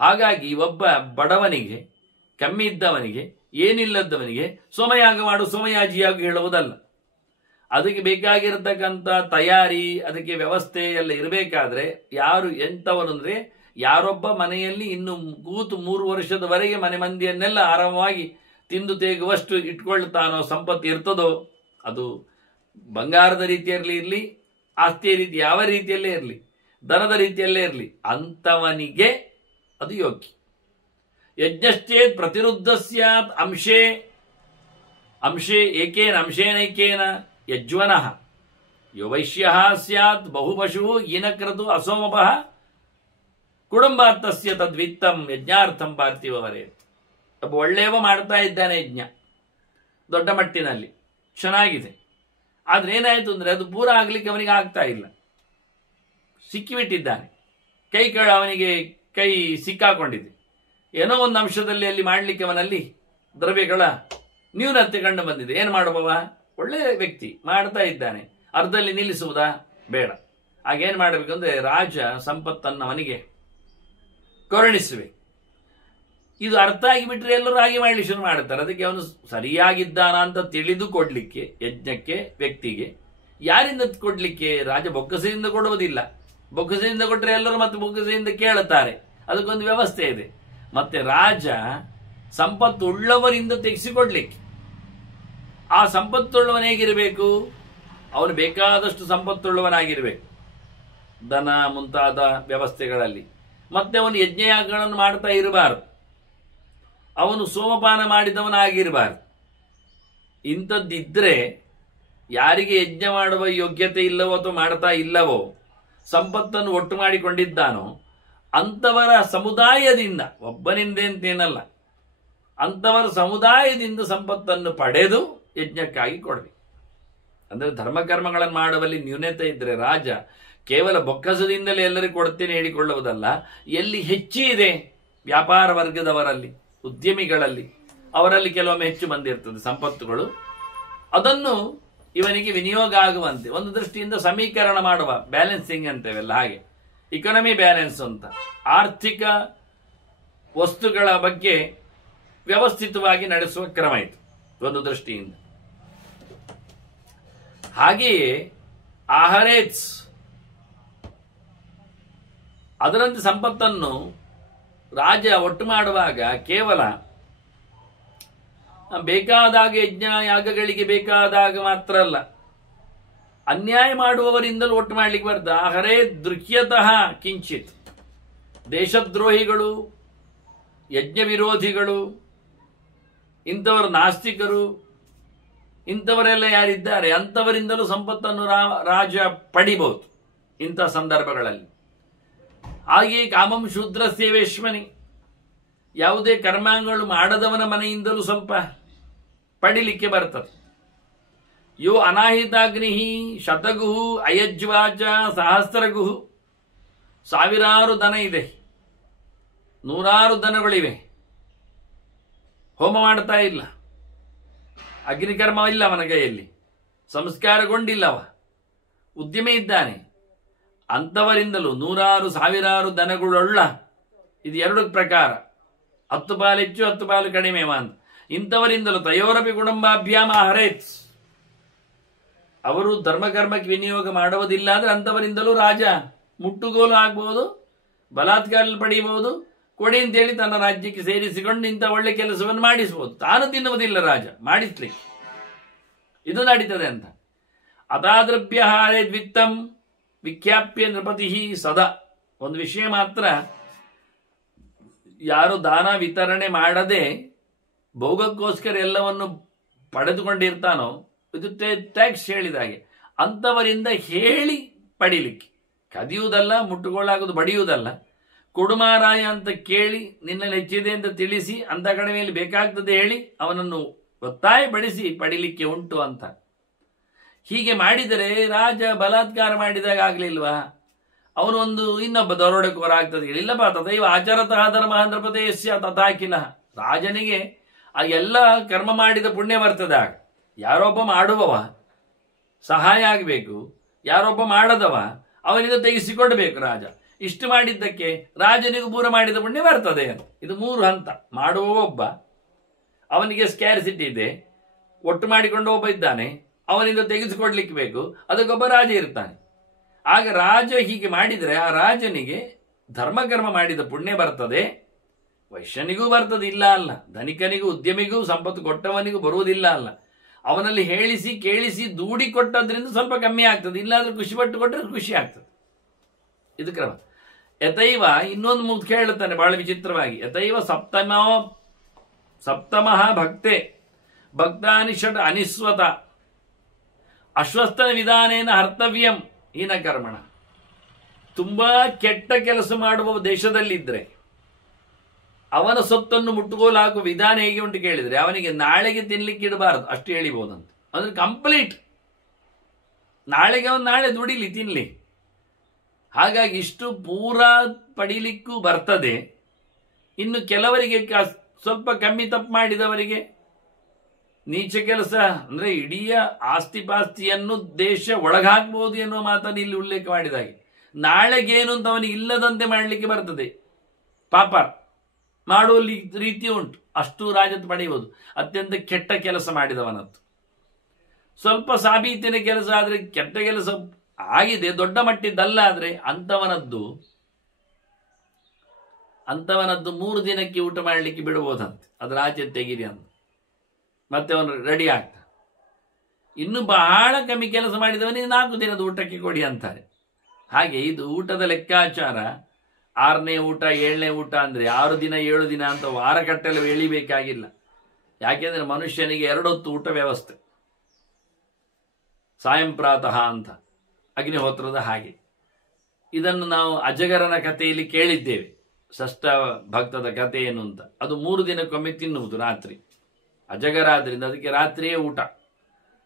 ಹಾಗಾಗಿ ಒಬ್ಬ ಬಡವನಿಗೆ, ಕಮ್ಮಿ ಇದ್ದವನಿಗೆ, ಏನಿಲ್ಲದವನಿಗೆ ಸೋಮಯಾಗ ಮಾಡು, ಸೋಮಯಾಜಿಯಾಗಿ ಹೇಳುವುದಲ್ಲ. ಅದಕ್ಕೆ ಬೇಕಾಗಿರತಕ್ಕಂಥ ತಯಾರಿ, ಅದಕ್ಕೆ ವ್ಯವಸ್ಥೆ ಎಲ್ಲ ಇರಬೇಕಾದ್ರೆ ಯಾರು ಎಂಥವರು ಅಂದ್ರೆ ಯಾರೊಬ್ಬ ಮನೆಯಲ್ಲಿ ಇನ್ನು ಕೂತು 3 ವರ್ಷದವರೆಗೆ ಮನೆ ಮಂದಿಯನ್ನೆಲ್ಲ ಆರಾಮವಾಗಿ ತಿಂದು ತೇಗುವಷ್ಟು ಇಟ್ಕೊಳ್ತಾನೋ, ಸಂಪತ್ತು ಇರ್ತದೋ, ಅದು ಬಂಗಾರದ ರೀತಿಯಲ್ಲಿ ಇರಲಿ, ಆಸ್ತಿಯ ರೀತಿ ಯಾವ ರೀತಿಯಲ್ಲೇ ಇರಲಿ, ದನದ ರೀತಿಯಲ್ಲೇ ಇರಲಿ, ಅಂಥವನಿಗೆ ಅದು ಯೋಗ್ಯ. ಯಜ್ಞಶ್ಚೇತ್ ಪ್ರತಿರುದ್ಧ ಸ್ಯಾತ್ ಅಂಶೇ ಅಂಶೇ ಏಕೇನ ಅಂಶೇನೈಕೇನ ಯಜ್ವನಃ ಯೋ ವೈಶ್ಯಃ ಸ್ಯಾತ್ ಬಹುಪಶು ಈನಕ್ರತು ಅಸೋಮಪಃ ಕುಟುಂಬಾರ್ಥಸ್ಯ ತದ್ವಿತ್ತಂ ಯಜ್ಞಾರ್ಥಂ ಪಾರ್ಥಿವವರೇ. ಒಬ್ಬ ಒಳ್ಳೆಯವ ಮಾಡ್ತಾ ಇದ್ದಾನೆ ಯಜ್ಞ ದೊಡ್ಡ ಮಟ್ಟಿನಲ್ಲಿ, ಚೆನ್ನಾಗಿದೆ. ಆದ್ರೆ ಏನಾಯ್ತು ಅಂದ್ರೆ ಅದು ಪೂರ ಆಗ್ಲಿಕ್ಕೆ ಅವನಿಗೆ ಆಗ್ತಾ ಇಲ್ಲ, ಸಿಕ್ಕಿಬಿಟ್ಟಿದ್ದಾನೆ. ಅವನಿಗೆ ಕೈ ಸಿಕ್ಕಾಕೊಂಡಿದೆ. ಏನೋ ಒಂದು ಅಂಶದಲ್ಲಿ ಅಲ್ಲಿ ಮಾಡಲಿಕ್ಕೆ ಅವನಲ್ಲಿ ದ್ರವ್ಯಗಳ ನ್ಯೂನತೆ ಕಂಡು ಬಂದಿದೆ. ಏನು ಮಾಡುವವ? ಒಳ್ಳೆಯ ವ್ಯಕ್ತಿ ಮಾಡ್ತಾ ಇದ್ದಾನೆ, ಅರ್ಧದಲ್ಲಿ ನಿಲ್ಲಿಸುವುದಾ? ಬೇಡ. ಆಗೇನು ಮಾಡಬೇಕಂದ್ರೆ ರಾಜ ಸಂಪತ್ತನ್ನು ಅವನಿಗೆ ಕರುಣಿಸುವೆ. ಇದು ಅರ್ಥ ಆಗಿಬಿಟ್ರೆ ಎಲ್ಲರೂ ಹಾಗೆ ಮಾಡಲಿ ಶುರು ಮಾಡುತ್ತಾರೆ. ಅದಕ್ಕೆ ಅವನು ಸರಿಯಾಗಿದ್ದಾನ ಅಂತ ತಿಳಿದು ಕೊಡ್ಲಿಕ್ಕೆ ಯಜ್ಞಕ್ಕೆ ವ್ಯಕ್ತಿಗೆ ಯಾರಿಂದ ಕೊಡ್ಲಿಕ್ಕೆ? ರಾಜ ಬೊಕ್ಕಸದಿಂದ ಕೊಡುವುದಿಲ್ಲ. ಬೊಕ್ಕಸದಿಂದ ಕೊಟ್ಟರೆ ಎಲ್ಲರೂ ಮತ್ತೆ ಬೊಕ್ಕಸದಿಂದ ಕೇಳುತ್ತಾರೆ. ಅದಕ್ಕೊಂದು ವ್ಯವಸ್ಥೆ ಇದೆ. ಮತ್ತೆ ರಾಜ ಸಂಪತ್ತುಳ್ಳವರಿಂದ ತೆಗೆಸಿಕೊಡ್ಲಿಕ್ಕೆ, ಆ ಸಂಪತ್ತುಳ್ಳವನ ಹೇಗಿರಬೇಕು? ಅವನು ಬೇಕಾದಷ್ಟು ಸಂಪತ್ತುಳ್ಳವನಾಗಿರ್ಬೇಕು ದನ ಮುಂತಾದ ವ್ಯವಸ್ಥೆಗಳಲ್ಲಿ. ಮತ್ತೆ ಅವನು ಯಜ್ಞಯಾಗಗಳನ್ನು ಮಾಡ್ತಾ ಇರಬಾರದು, ಅವನು ಸೋಮಪಾನ ಮಾಡಿದವನಾಗಿರಬಾರದು. ಇಂಥದ್ದಿದ್ರೆ ಯಾರಿಗೆ ಯಜ್ಞ ಮಾಡುವ ಯೋಗ್ಯತೆ ಇಲ್ಲವೋ ಅಥವಾ ಮಾಡ್ತಾ ಇಲ್ಲವೋ, ಸಂಪತ್ತನ್ನು ಒಟ್ಟು ಮಾಡಿಕೊಂಡಿದ್ದಾನೋ ಅಂಥವರ ಸಮುದಾಯದಿಂದ, ಒಬ್ಬನಿಂದ ಅಂತೇನಲ್ಲ, ಅಂಥವರ ಸಮುದಾಯದಿಂದ ಸಂಪತ್ತನ್ನು ಪಡೆದು ಯಜ್ಞಕ್ಕಾಗಿ ಕೊಡಬೇಕು. ಅಂದರೆ ಧರ್ಮಕರ್ಮಗಳನ್ನು ಮಾಡುವಲ್ಲಿ ನ್ಯೂನತೆ ಇದ್ರೆ ರಾಜ ಕೇವಲ ಬೊಕ್ಕಸದಿಂದಲೇ ಎಲ್ಲರಿಗೂ ಕೊಡ್ತೇನೆ ಹೇಳಿಕೊಳ್ಳುವುದಲ್ಲ. ಎಲ್ಲಿ ಹೆಚ್ಚು ಇದೆ ವ್ಯಾಪಾರ ವರ್ಗದವರಲ್ಲಿ, ಉದ್ಯಮಿಗಳಲ್ಲಿ, ಅವರಲ್ಲಿ ಕೆಲವೊಮ್ಮೆ ಹೆಚ್ಚು ಬಂದಿರ್ತದೆ ಸಂಪತ್ತುಗಳು, ಅದನ್ನು ಇವನಿಗೆ ವಿನಿಯೋಗ ಆಗುವಂತೆ ಒಂದು ದೃಷ್ಟಿಯಿಂದ ಸಮೀಕರಣ ಮಾಡುವ, ಬ್ಯಾಲೆನ್ಸಿಂಗ್ ಅಂತೇವೆಲ್ಲ, ಹಾಗೆ ಇಕಾನಮಿ ಬ್ಯಾಲೆನ್ಸ್ ಅಂತ, ಆರ್ಥಿಕ ವಸ್ತುಗಳ ಬಗ್ಗೆ ವ್ಯವಸ್ಥಿತವಾಗಿ ನಡೆಸುವ ಕ್ರಮ ಇದು ಒಂದು ದೃಷ್ಟಿಯಿಂದ. ಹಾಗೆಯೇ ಆಹರೇತ್ಸ್, ಅದರಂತೆ ಸಂಪತ್ತನ್ನು ರಾಜ ಒಟ್ಟು ಮಾಡುವಾಗ ಕೇವಲ ಬೇಕಾದಾಗ ಯಜ್ಞ ಯಾಗಗಳಿಗೆ ಬೇಕಾದಾಗ ಮಾತ್ರ ಅಲ್ಲ, ಅನ್ಯಾಯ ಮಾಡುವವರಿಂದಲೂ ಒಟ್ಟು ಮಾಡ್ಲಿಕ್ಕೆ ಬರ್ತದೆ. ಆಹರೇ ದೃಶ್ಯತಃ ಕಿಂಚಿತ್. ದೇಶದ್ರೋಹಿಗಳು, ಯಜ್ಞ ವಿರೋಧಿಗಳು, ಇಂಥವರು ನಾಸ್ತಿಕರು, ಇಂಥವರೆಲ್ಲ ಯಾರಿದ್ದಾರೆ ಅಂಥವರಿಂದಲೂ ಸಂಪತ್ತನ್ನು ರಾಜ ಪಡಿಬಹುದು ಇಂಥ ಸಂದರ್ಭಗಳಲ್ಲಿ. ಹಾಗೆಯೇ ಕಾಮಂ ಶೂದ್ರಸ್ಯ ವೇಶ್ಮನಿ, ಯಾವುದೇ ಕರ್ಮಾಂಗಗಳು ಮಾಡದವನ ಮನೆಯಿಂದಲೂ ಸ್ವಲ್ಪ ಪಡಿಲಿಕ್ಕೆ ಬರ್ತದೆ. ಯೋ ಅನಾಹಿತಾಗ್ನಿ ಶತಗುಹು ಅಯಜ್ವಾಚ ಸಹಸ್ರಗುಹು, ಸಾವಿರಾರು ದನ ಇದೆ, ನೂರಾರು ದನಗಳಿವೆ, ಹೋಮ ಮಾಡ್ತಾ ಇಲ್ಲ, ಅಗ್ನಿಕರ್ಮ ಇಲ್ಲ ಅವನ ಕೈಯಲ್ಲಿ, ಸಂಸ್ಕಾರಗೊಂಡಿಲ್ಲವ, ಉದ್ಯಮಿ ಇದ್ದಾನೆ, ಅಂಥವರಿಂದಲೂ ನೂರಾರು ಸಾವಿರಾರು ದನಗಳುಳ್ಳ, ಇದು ಎರಡು ಪ್ರಕಾರ, 10 ಪಾಲು ಹೆಚ್ಚು 10 ಪಾಲು ಕಡಿಮೆ ಅಂತ. ಇಂಥವರಿಂದಲೂ ತಯೋರಪಿ ಕುಟುಂಬಾಭ್ಯಾಮ ಹರೇತ್, ಅವರು ಧರ್ಮಕರ್ಮಕ್ಕೆ ವಿನಿಯೋಗ ಮಾಡುವುದಿಲ್ಲ ಅಂದ್ರೆ ಅಂಥವರಿಂದಲೂ ರಾಜ ಮುಟ್ಟುಗೋಲು ಆಗ್ಬಹುದು, ಬಲಾತ್ಕಾರ ಪಡೆಯಬಹುದು, ಕೊಡಿ ಅಂತೇಳಿ ತನ್ನ ರಾಜ್ಯಕ್ಕೆ ಸೇರಿಸಿಕೊಂಡು ಇಂಥ ಒಳ್ಳೆ ಕೆಲಸವನ್ನು ಮಾಡಿಸಬಹುದು. ತಾನು ತಿನ್ನುವುದಿಲ್ಲ ರಾಜ, ಮಾಡಿಸ್ಲಿಕ್ಕೆ. ಇದು ನಡೀತದೆ ಅಂತ. ಅತಾದ್ರಭ್ಯ ಹಾರೇದ್ ವಿತ್ತಂ ವಿಖ್ಯಾಪ್ಯ ನೃಪತಿ ಸದಾ. ಒಂದು ವಿಷಯ ಮಾತ್ರ, ಯಾರು ದಾನ ವಿತರಣೆ ಮಾಡದೆ ಭೋಗಕ್ಕೋಸ್ಕರ ಎಲ್ಲವನ್ನು ಪಡೆದುಕೊಂಡಿರ್ತಾನೋ, ಇದು ಟ್ಯಾಕ್ಸ್ ಹೇಳಿದ ಹಾಗೆ, ಅಂಥವರಿಂದ ಹೇಳಿ ಪಡಿಲಿಕ್ಕೆ. ಕದಿಯುವುದಲ್ಲ, ಮುಟ್ಟುಗೋಲಾಗೋದು, ಬಡಿಯುವುದಲ್ಲ. ಕೊಡುಮಾರಾಯ ಅಂತ ಕೇಳಿ ನಿನ್ನಲ್ಲಿ ಹೆಚ್ಚಿದೆ ಅಂತ ತಿಳಿಸಿ ಅಂಥ ಕಡಿಮೆಯಲ್ಲಿ ಬೇಕಾಗ್ತದೆ ಹೇಳಿ ಅವನನ್ನು ಒತ್ತಾಯಪಡಿಸಿ ಪಡಿಲಿಕ್ಕೆ ಉಂಟು ಅಂತ. ಹೀಗೆ ಮಾಡಿದರೆ ರಾಜ ಬಲಾತ್ಕಾರ ಮಾಡಿದಾಗ ಆಗ್ಲಿಲ್ವಾ, ಅವನು ಒಂದು ಇನ್ನೊಬ್ಬ ದರೋಡೆಕೋರ ಆಗ್ತದೆ. ಇಲ್ಲಪ್ಪ ತಥೈವ ಆಚರತಃ ಧರ್ಮ ನೃಪದೇಶ್ಯ ತಥಾಕಿಲ. ರಾಜನಿಗೆ ಆ ಎಲ್ಲ ಕರ್ಮ ಮಾಡಿದ ಪುಣ್ಯ ಬರ್ತದೆ. ಆಗ ಯಾರೊಬ್ಬ ಮಾಡುವವ ಸಹಾಯ ಆಗಬೇಕು, ಯಾರೊಬ್ಬ ಮಾಡದವ ಅವನಿಂದ ತೆಗೆಸಿಕೊಡ್ಬೇಕು ರಾಜ. ಇಷ್ಟು ಮಾಡಿದ್ದಕ್ಕೆ ರಾಜನಿಗೂ ಪೂರ ಮಾಡಿದ ಪುಣ್ಯ ಬರ್ತದೆ ಅಂತ. ಇದು 3 ಹಂತ. ಮಾಡುವ ಒಬ್ಬ, ಅವನಿಗೆ ಸ್ಕ್ಯಾರಿಸಿಟಿ ಇದೆ, ಒಟ್ಟು ಮಾಡಿಕೊಂಡು ಒಬ್ಬ ಇದ್ದಾನೆ, ಅವನಿಂದ ತೆಗೆಸಿಕೊಡ್ಲಿಕ್ಕೆ ಬೇಕು, ಅದಕ್ಕೊಬ್ಬ ರಾಜ ಇರ್ತಾನೆ. ಆಗ ರಾಜ ಹೀಗೆ ಮಾಡಿದರೆ ಆ ರಾಜನಿಗೆ ಧರ್ಮಕರ್ಮ ಮಾಡಿದ ಪುಣ್ಯ ಬರ್ತದೆ, ವೈಶ್ಯನಿಗೂ ಬರ್ತದೆ, ಇಲ್ಲ ಅಲ್ಲ. ಧನಿಕನಿಗೂ ಉದ್ಯಮಿಗೂ ಸಂಪತ್ತು ಕೊಟ್ಟವನಿಗೂ ಬರುವುದಿಲ್ಲ ಅಲ್ಲ. ಅವನಲ್ಲಿ ಹೇಳಿಸಿ ಕೇಳಿಸಿ ದೂಡಿ ಕೊಟ್ಟದ್ರಿಂದ ಸ್ವಲ್ಪ ಕಮ್ಮಿ ಆಗ್ತದೆ, ಇಲ್ಲಾಂದ್ರೆ ಖುಷಿ ಪಟ್ಟು ಕೊಟ್ಟರೆ ಖುಷಿ ಆಗ್ತದೆ. ಇದು ಕ್ರಮ. ಯಥೈವ ಇನ್ನೊಂದು ಮುಖ್ಯ ಹೇಳುತ್ತಾನೆ ಬಹಳ ವಿಚಿತ್ರವಾಗಿ, ಯಥೈವ ಸಪ್ತಮಃ ಭಕ್ತೆ ಭಕ್ತಾನಿ ಷಡ್ ಅನಿಸ್ವತ ಅಶ್ವಸ್ತನ ವಿಧಾನೇನ ಹರ್ತವ್ಯಂ ಹೀನ ಕರ್ಮಣ. ತುಂಬಾ ಕೆಟ್ಟ ಕೆಲಸ ಮಾಡುವ ದೇಶದಲ್ಲಿದ್ದರೆ ಅವನ ಸೊತ್ತನ್ನು ಮುಟ್ಟುಗೋಲಾಗುವ ವಿಧಾನ ಹೇಗೆ ಉಂಟು ಕೇಳಿದರೆ, ಅವನಿಗೆ ನಾಳೆಗೆ ತಿನ್ಲಿಕ್ಕೆ ಇಡಬಾರದು ಅಷ್ಟು ಹೇಳಿಬಹುದಂತ. ಅಂದ್ರೆ ಕಂಪ್ಲೀಟ್ ನಾಳೆಗೆ ಅವನು ನಾಳೆ ದುಡಿಲಿ ತಿನ್ಲಿ. ಹಾಗಾಗಿ ಇಷ್ಟು ಪೂರ ಪಡೀಲಿಕ್ಕೂ ಬರ್ತದೆ. ಇನ್ನು ಕೆಲವರಿಗೆ ಸ್ವಲ್ಪ ಕಮ್ಮಿ ತಪ್ಪು ಮಾಡಿದವರಿಗೆ ನೀಚ ಕೆಲಸ ಅಂದ್ರೆ ಇಡೀ ಆಸ್ತಿ ಪಾಸ್ತಿಯನ್ನು ದೇಶ ಒಳಗಾಗಬಹುದು ಎನ್ನುವ ಮಾತನ್ನು ಇಲ್ಲಿ ಉಲ್ಲೇಖ ಮಾಡಿದಾಗೆ, ನಾಳೆಗೇನು ಅಂತ ಅವನಿಗೆ ಇಲ್ಲದಂತೆ ಮಾಡಲಿಕ್ಕೆ ಬರ್ತದೆ. ಪಾಪ ಮಾಡುವ ರೀತಿ ಉಂಟು, ಅಷ್ಟು ರಾಜತ್ ಪಡೆಯಬಹುದು. ಅತ್ಯಂತ ಕೆಟ್ಟ ಕೆಲಸ ಮಾಡಿದವನದ್ದು. ಸ್ವಲ್ಪ ಸಾಬೀತಿನ ಕೆಲಸ ಆದ್ರೆ, ಕೆಟ್ಟ ಕೆಲಸ ಆಗಿದೆ ದೊಡ್ಡ ಮಟ್ಟಿದ್ದಲ್ಲ ಆದ್ರೆ ಅಂಥವನದ್ದು 3 ದಿನಕ್ಕೆ ಊಟ ಮಾಡಲಿಕ್ಕೆ ಬಿಡಬಹುದಂತೆ. ಅದರ ಆಚೆ ತೆಗೀರಿ ಅಂತ ಮತ್ತೆ ಅವನು ರೆಡಿ ಆಗ್ತಾನೆ. ಇನ್ನು ಬಹಳ ಕಮ್ಮಿ ಕೆಲಸ ಮಾಡಿದವನಿಗೆ 4 ದಿನದ ಊಟಕ್ಕೆ ಕೊಡಿ ಅಂತಾರೆ. ಹಾಗೆ ಇದು ಊಟದ ಲೆಕ್ಕಾಚಾರ. 6ನೇ ಊಟ 7ನೇ ಊಟ ಅಂದ್ರೆ 6 ದಿನ 7 ದಿನ ಅಂತ ವಾರಗಟ್ಟಲೆ ಎಳಿಬೇಕಾಗಿಲ್ಲ. ಯಾಕೆಂದ್ರೆ ಮನುಷ್ಯನಿಗೆ 2 ಹೊತ್ತು ಊಟ ವ್ಯವಸ್ಥೆ, ಸಾಯಂ ಪ್ರಾತಃ ಅಂತ ಅಗ್ನಿಹೋತ್ರದ ಹಾಗೆ. ಇದನ್ನು ನಾವು ಅಜಗರನ ಕಥೆಯಲ್ಲಿ ಕೇಳಿದ್ದೇವೆ, ಷಷ್ಠ ಭಕ್ತದ ಕಥೆ ಏನು ಅಂತ. ಅದು 3 ದಿನಕ್ಕೊಮ್ಮೆ ತಿನ್ನುವುದು ರಾತ್ರಿ. ಅಜಗರ ಆದ್ರಿಂದ ಅದಕ್ಕೆ ರಾತ್ರಿಯೇ ಊಟ,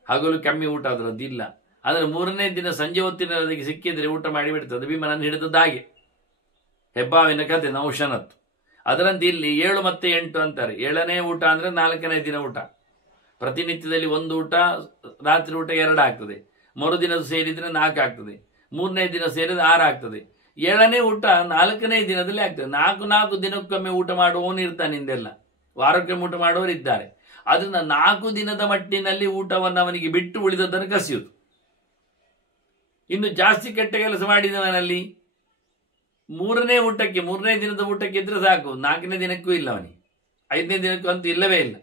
ಹಗಲು ಕಮ್ಮಿ ಊಟ ಅದರದ್ದಿಲ್ಲ. ಆದರೆ 3ನೇ ದಿನ ಸಂಜೆ ಹೊತ್ತಿನ ಅದಕ್ಕೆ ಸಿಕ್ಕಿದ್ರೆ ಊಟ ಮಾಡಿಬಿಡ್ತದೆ. ಭೀಮನನ್ನು ಹಿಡಿದದ್ದಾಗೆ ಹೆಬ್ಬಾವಿನ ಕಥೆ ನೌಶನತ್ತು. ಅದರಂತೆ ಇಲ್ಲಿ 7 ಮತ್ತು 8 ಅಂತಾರೆ. 7ನೇ ಊಟ ಅಂದ್ರೆ 4ನೇ ದಿನ ಊಟ. ಪ್ರತಿನಿತ್ಯದಲ್ಲಿ 1 ಊಟ, ರಾತ್ರಿ ಊಟ 2 ಆಗ್ತದೆ. ಮರುದಿನ ಸೇರಿದ್ರೆ 4 ಆಗ್ತದೆ. 3ನೇ ದಿನ ಸೇರಿದ್ರೆ 6 ಆಗ್ತದೆ. 7ನೇ ಊಟ 4ನೇ ದಿನದಲ್ಲಿ ಆಗ್ತದೆ. 4 ದಿನಕ್ಕೊಮ್ಮೆ ಊಟ ಮಾಡುವವನು ಇರ್ತಾನೆ, ಹಿಂದೆಲ್ಲ ವಾರಕ್ಕೊಮ್ಮೆ ಊಟ ಮಾಡುವವರು ಇದ್ದಾರೆ. ಅದನ್ನ 4 ದಿನದ ಮಟ್ಟಿನಲ್ಲಿ ಊಟವನ್ನು ಅವನಿಗೆ ಬಿಟ್ಟು ಉಳಿದದ್ದನ್ನು ಕಸಿಯುವುದು. ಇನ್ನು ಜಾಸ್ತಿ ಕೆಟ್ಟ ಕೆಲಸ ಮಾಡಿದವನಲ್ಲಿ 3ನೇ ದಿನದ ಊಟಕ್ಕೆ ಇದ್ರೆ ಸಾಕು, 4ನೇ ದಿನಕ್ಕೂ ಇಲ್ಲ ಅವನಿಗೆ, 5ನೇ ದಿನಕ್ಕೂ ಅಂತೂ ಇಲ್ಲವೇ ಇಲ್ಲ,